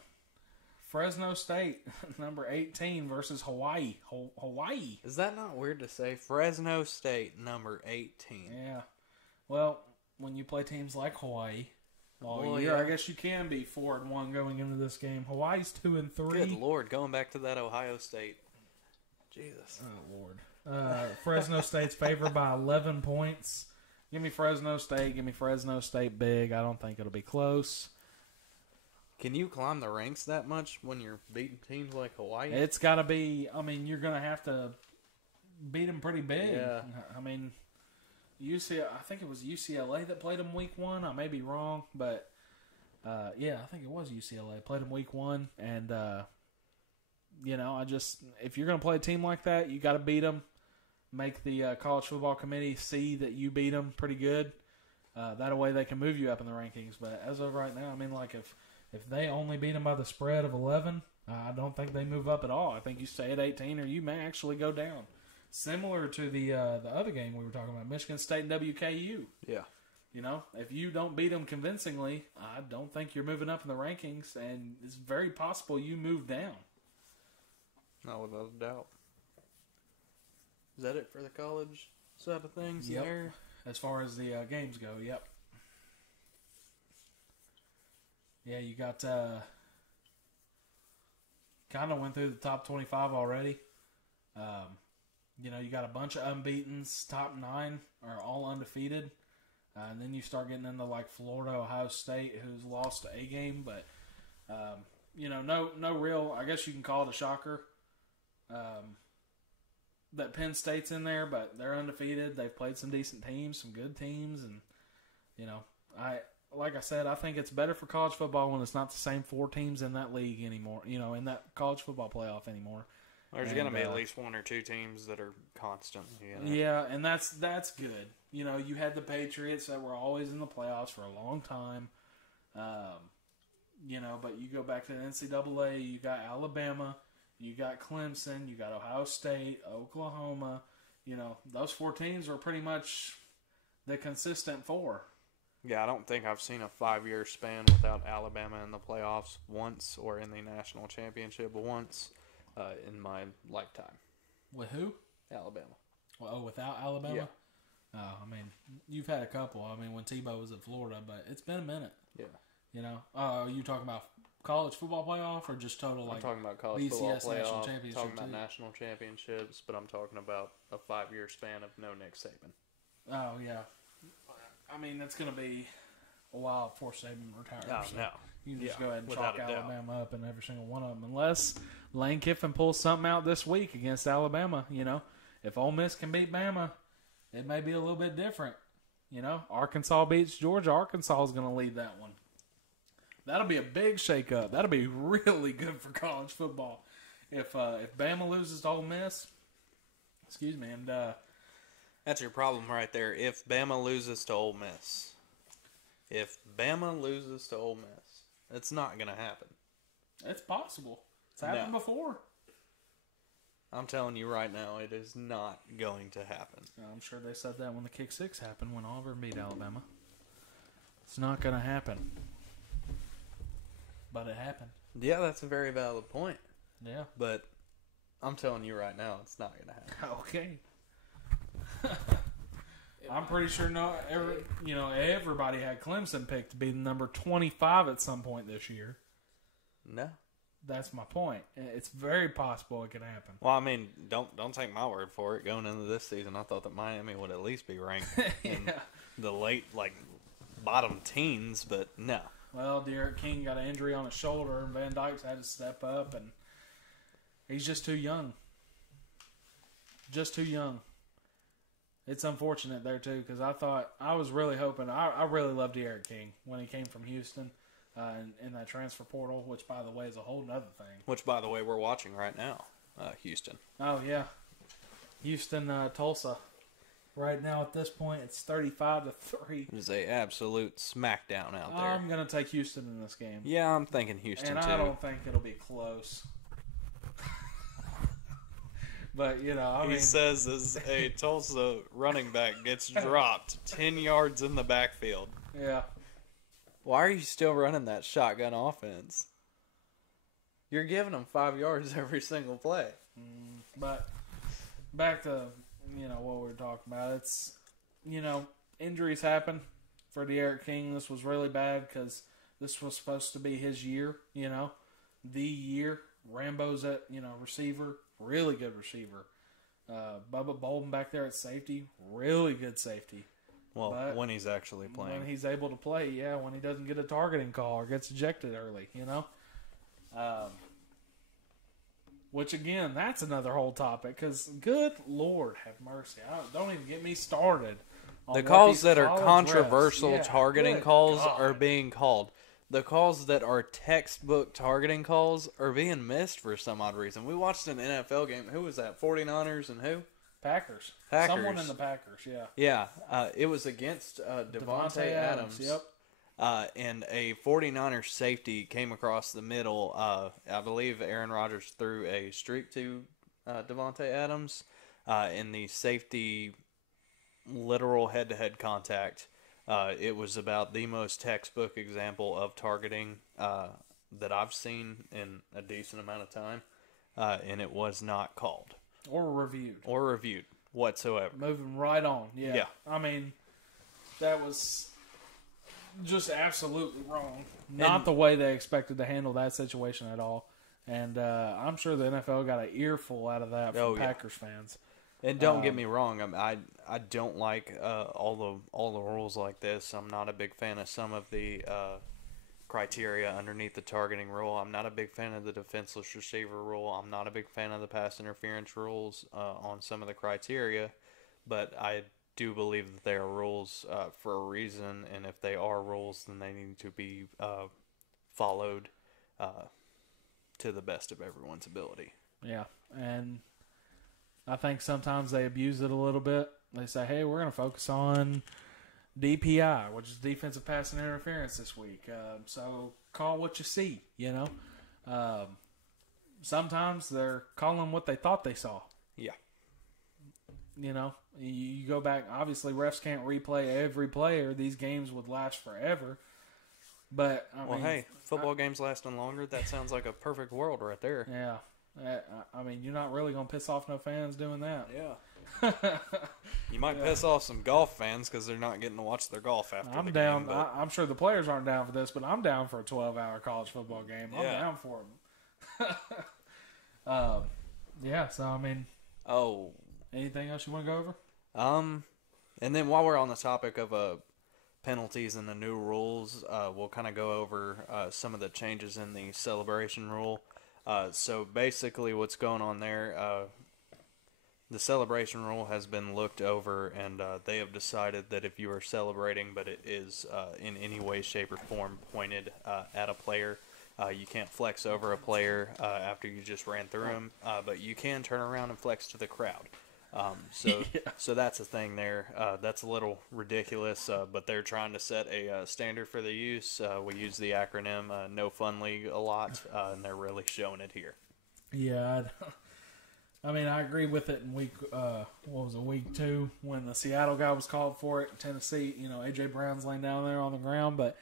Fresno State, number 18 versus Hawaii. Hawaii. Is that not weird to say? Fresno State, number 18. Yeah. Well, when you play teams like Hawaii all year, I guess you can be 4-1 going into this game. Hawaii's 2-3. Good Lord, going back to that Ohio State. Jesus. Oh, Lord. Fresno State's favored by 11 points. Give me Fresno State. Give me Fresno State big. I don't think it'll be close. Can you climb the ranks that much when you're beating teams like Hawaii? It's got to be. I mean, you're going to have to beat them pretty big. Yeah. I mean, I think it was UCLA that played them week 1. I may be wrong, but I think it was UCLA. Played them week 1, and if you're going to play a team like that, you got to beat them. Make the college football committee see that you beat them pretty good. That way they can move you up in the rankings. But as of right now, I mean, like if they only beat them by the spread of 11, I don't think they move up at all. I think you stay at 18, or you may actually go down. Similar to the other game we were talking about, Michigan State and WKU. Yeah. If you don't beat them convincingly, I don't think you're moving up in the rankings, and it's very possible you move down. Not without a doubt. Is that it for the college side of things Yep. there? As far as the games go, yep. Yeah, you got kind of went through the top 25 already. You got a bunch of unbeatens. Top 9 are all undefeated. And then you start getting into like Florida, Ohio State, who's lost a game. But, no real, I guess you can call it a shocker that Penn State's in there, but they're undefeated. They've played some decent teams, some good teams. And, like I said, I think it's better for college football when it's not the same 4 teams in that league anymore, in that college football playoff anymore. There's going to be at least 1 or 2 teams that are constant. Yeah, and that's good. You had the Patriots that were always in the playoffs for a long time. But you go back to the NCAA, you got Alabama, you got Clemson, you got Ohio State, Oklahoma. Those 4 teams were pretty much the consistent 4. Yeah, I don't think I've seen a 5-year span without Alabama in the playoffs once or in the national championship once in my lifetime. With who? Alabama. Well, without Alabama? Yeah. Oh, you've had a couple. When Tebow was at Florida, but it's been a minute. Yeah. Are you talking about college football playoff or just total? I'm talking about college BCS football national playoff. championship Talking about too. national championships, but I'm talking about a 5-year span of no Nick Saban. Oh yeah. It's going to be a while before Saban retires. Oh, so no. You can just go ahead and without chalk a doubt. Alabama up in every single one of them, unless Lane Kiffin pulls something out this week against Alabama. If Ole Miss can beat Bama, it may be a little bit different. Arkansas beats Georgia. Arkansas is going to lead that one. That'll be a big shakeup. That'll be really good for college football. If Bama loses to Ole Miss, and That's your problem right there. If Bama loses to Ole Miss. It's not going to happen. it's possible. It's happened before. I'm telling you right now, it is not going to happen. I'm sure they said that when the kick 6 happened when Auburn beat Alabama. It's not going to happen. But it happened. Yeah, that's a very valid point. Yeah. But I'm telling you right now, it's not going to happen. Okay. I'm pretty sure everybody had Clemson picked to be the number 25 at some point this year. No. That's my point. It's very possible it could happen. Well, don't take my word for it. Going into this season, I thought that Miami would at least be ranked in the late, bottom teens, but no. Well, Derek King got an injury on his shoulder, and Van Dyke's had to step up, and he's just too young. Just too young. It's unfortunate there, too, because I was really hoping, I really loved Derek King when he came from Houston in that transfer portal, which, by the way, is a whole other thing. Which, by the way, we're watching right now, Houston. Oh, yeah. Houston, Tulsa. Right now, at this point, it's 35-3. It is an absolute smackdown out there. I'm going to take Houston in this game. Yeah, I'm thinking Houston, and too. I don't think it'll be close. But, He says as a Tulsa running back gets dropped 10 yards in the backfield. Yeah. Why are you still running that shotgun offense? You're giving them 5 yards every single play. But back to, what we were talking about. It's, injuries happen for Derek King. This was really bad because this was supposed to be his year, the year. Rambo's at, receiver, really good receiver. Bubba Bolden back there at safety, really good safety. Well, But when he's actually playing. when he's able to play, when he doesn't get a targeting call or gets ejected early, Which, again, that's another whole topic because, good Lord, have mercy. Don't even get me started. On The what calls these that are college controversial refs, targeting good calls God. are being called. The calls that are textbook targeting calls are being missed for some odd reason. We watched an NFL game. Who was that? 49ers and who? Packers. Packers. Someone in the Packers, yeah. Yeah, it was against Devontae Adams. Yep. And a 49er safety came across the middle. I believe Aaron Rodgers threw a streak to Devontae Adams. In the safety literal head-to-head contact, it was about the most textbook example of targeting that I've seen in a decent amount of time. And it was not called. Or reviewed. Whatsoever. Moving right on. Yeah. Yeah. That was just absolutely wrong. Not the way they expected to handle that situation at all. And I'm sure the NFL got an earful out of that from Packers fans. And don't get me wrong, I don't like all the rules like this. I'm not a big fan of some of the criteria underneath the targeting rule. I'm not a big fan of the defenseless receiver rule. I'm not a big fan of the pass interference rules on some of the criteria. But I do believe that they are rules for a reason, and if they are rules, then they need to be followed to the best of everyone's ability. Yeah, and I think sometimes they abuse it a little bit. They say, hey, we're going to focus on DPI, which is defensive passing interference this week. So call what you see, you know. Sometimes they're calling what they thought they saw. Yeah. You know, you go back, obviously refs can't replay every play or these games would last forever. But, I mean, hey, football games lasting longer, that sounds like a perfect world right there. Yeah. I mean, you're not really going to piss off no fans doing that. Yeah. You might piss off some golf fans because they're not getting to watch their golf after I'm the down. game. But... I'm sure the players aren't down for this, but I'm down for a 12-hour college football game. I'm down for them. Yeah, so, I mean. Oh. Anything else you want to go over? And then while we're on the topic of penalties and the new rules, we'll kind of go over some of the changes in the celebration rule. So basically what's going on there, the celebration rule has been looked over, and they have decided that if you are celebrating but it is in any way, shape, or form pointed at a player, you can't flex over a player after you just ran through him, but you can turn around and flex to the crowd. So that's a thing there. That's a little ridiculous, but they're trying to set a standard for the use. We use the acronym No Fun League a lot, and they're really showing it here. Yeah, I mean, I agree with it in week 2 when the Seattle guy was called for it. Tennessee, you know, A.J. Brown's laying down there on the ground. But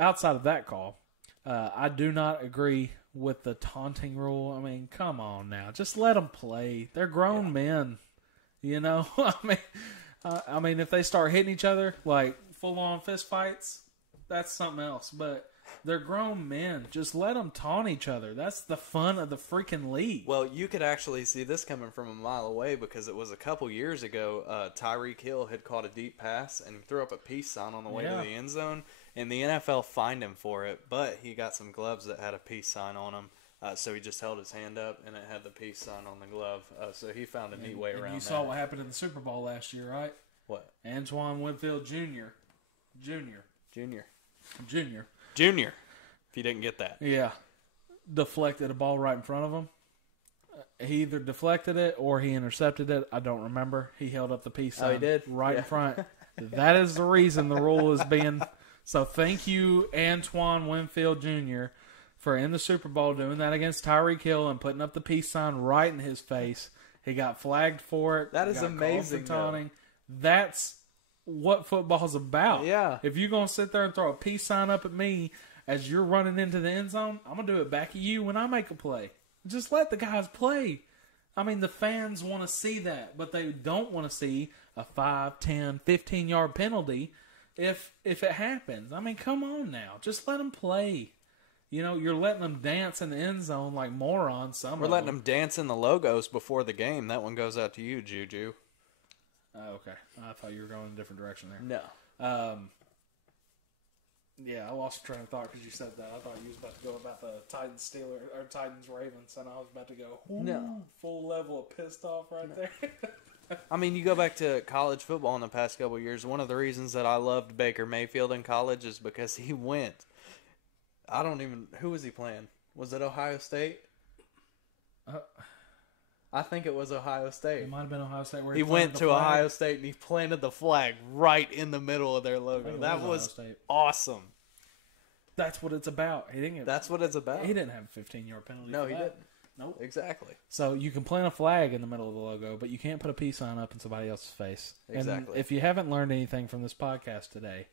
outside of that call, I do not agree with the taunting rule. I mean, come on now. Just let them play. They're grown men. You know, I mean, if they start hitting each other like full-on fist fights, that's something else. But they're grown men. Just let them taunt each other. That's the fun of the freaking league. Well, you could actually see this coming from a mile away because it was a couple years ago. Tyreek Hill had caught a deep pass and threw up a peace sign on the way to the end zone, and the NFL fined him for it. But he got some gloves that had a peace sign on them. So he just held his hand up, and it had the peace sign on the glove. So he found a neat way around that. You saw what happened in the Super Bowl last year, right? What? Antoine Winfield Jr. If you didn't get that. Yeah. Deflected a ball right in front of him. He either deflected it or he intercepted it. I don't remember. He held up the peace sign right in front. That is the reason the rule is being... So thank you, Antoine Winfield Jr., for in the Super Bowl doing that against Tyreek Hill and putting up the peace sign right in his face. He got flagged for it. That is amazing. Taunting. That's what football's about. Yeah. If you're going to sit there and throw a peace sign up at me as you're running into the end zone, I'm going to do it back at you when I make a play. Just let the guys play. I mean, the fans want to see that, but they don't want to see a 5, 10, 15-yard penalty if it happens. I mean, come on now. Just let them play. You know, you're letting them dance in the end zone like morons. We're letting them dance in the logos before the game. That one goes out to you, Juju. Okay. I thought you were going in a different direction there. No. Yeah, I lost train of thought because you said that. I thought you was about to go about the Titans Ravens, and I was about to go full level of pissed off right there. I mean, you go back to college football in the past couple of years. One of the reasons that I loved Baker Mayfield in college is because he went. Who was he playing? Was it Ohio State? I think it was Ohio State. It might have been Ohio State. Where he went to Ohio State and he planted the flag right in the middle of their logo. That was awesome. That's what it's about. That's what it's about. He didn't have a 15-yard penalty. No, he didn't. Nope. Exactly. So you can plant a flag in the middle of the logo, but you can't put a peace sign up in somebody else's face. Exactly. And if you haven't learned anything from this podcast today,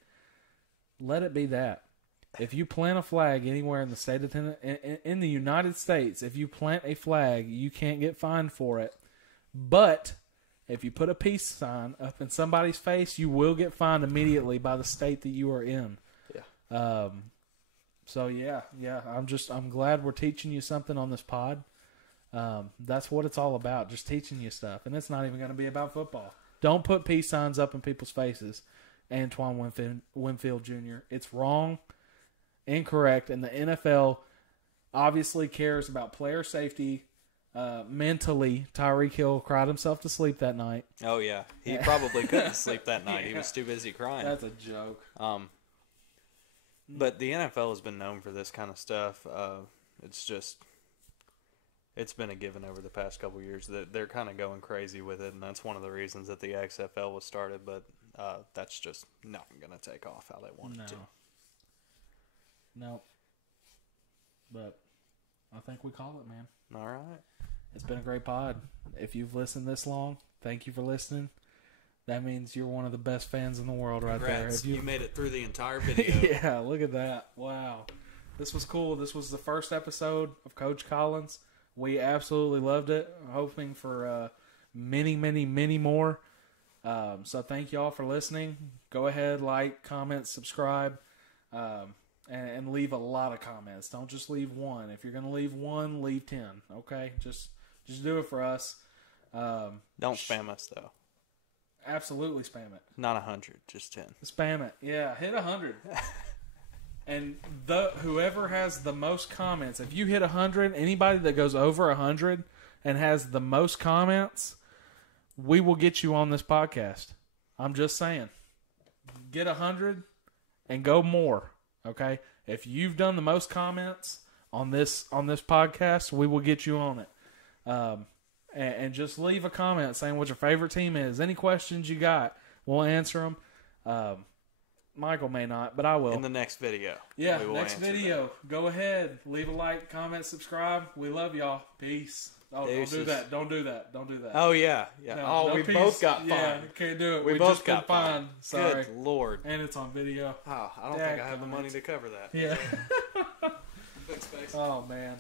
let it be that. If you plant a flag anywhere in the state of in the United States, if you plant a flag, you can't get fined for it. But if you put a peace sign up in somebody's face, you will get fined immediately by the state that you are in. Yeah. So yeah. I'm glad we're teaching you something on this pod. That's what it's all about, just teaching you stuff, and it's not even going to be about football. Don't put peace signs up in people's faces, Antoine Winfield Jr. It's wrong. Incorrect, and the NFL obviously cares about player safety. Mentally, Tyreek Hill cried himself to sleep that night. Oh yeah, he probably couldn't sleep that night. He was too busy crying. That's a joke. But the NFL has been known for this kind of stuff. It's been a given over the past couple of years that they're kind of going crazy with it, and that's one of the reasons that the XFL was started. But that's just not going to take off how they want it to. No. But I think we call it, man. All right. It's been a great pod. If you've listened this long, thank you for listening. That means you're one of the best fans in the world. Congrats. Right there. You made it through the entire video. Yeah, look at that. Wow. This was cool. This was the first episode of Coach Collins. We absolutely loved it. Hoping for many, many, many more. So thank you all for listening. Go ahead, like, comment, subscribe, and leave a lot of comments. Don't just leave one. If you're going to leave one, leave 10. Okay? Just do it for us. Don't spam us, though. Absolutely spam it. Not 100, just 10. Spam it. Yeah, hit 100. And whoever has the most comments, if you hit 100, anybody that goes over 100 and has the most comments, we will get you on this podcast. I'm just saying. Get 100 and go more. Okay? If you've done the most comments on this podcast, we will get you on it. And just leave a comment saying what your favorite team is. Any questions you got, we'll answer them. Michael may not, but I will. In the next video. Yeah, next video. Go ahead. Leave a like, comment, subscribe. We love y'all. Peace. Oh, Deuces. Don't do that. Oh, yeah. No, we peace. both got fined. Yeah, can't do it. We both just got fined. Sorry. Good Lord. And it's on video. Oh, I don't think I have the money to cover that. Yeah. Big space. Oh, man.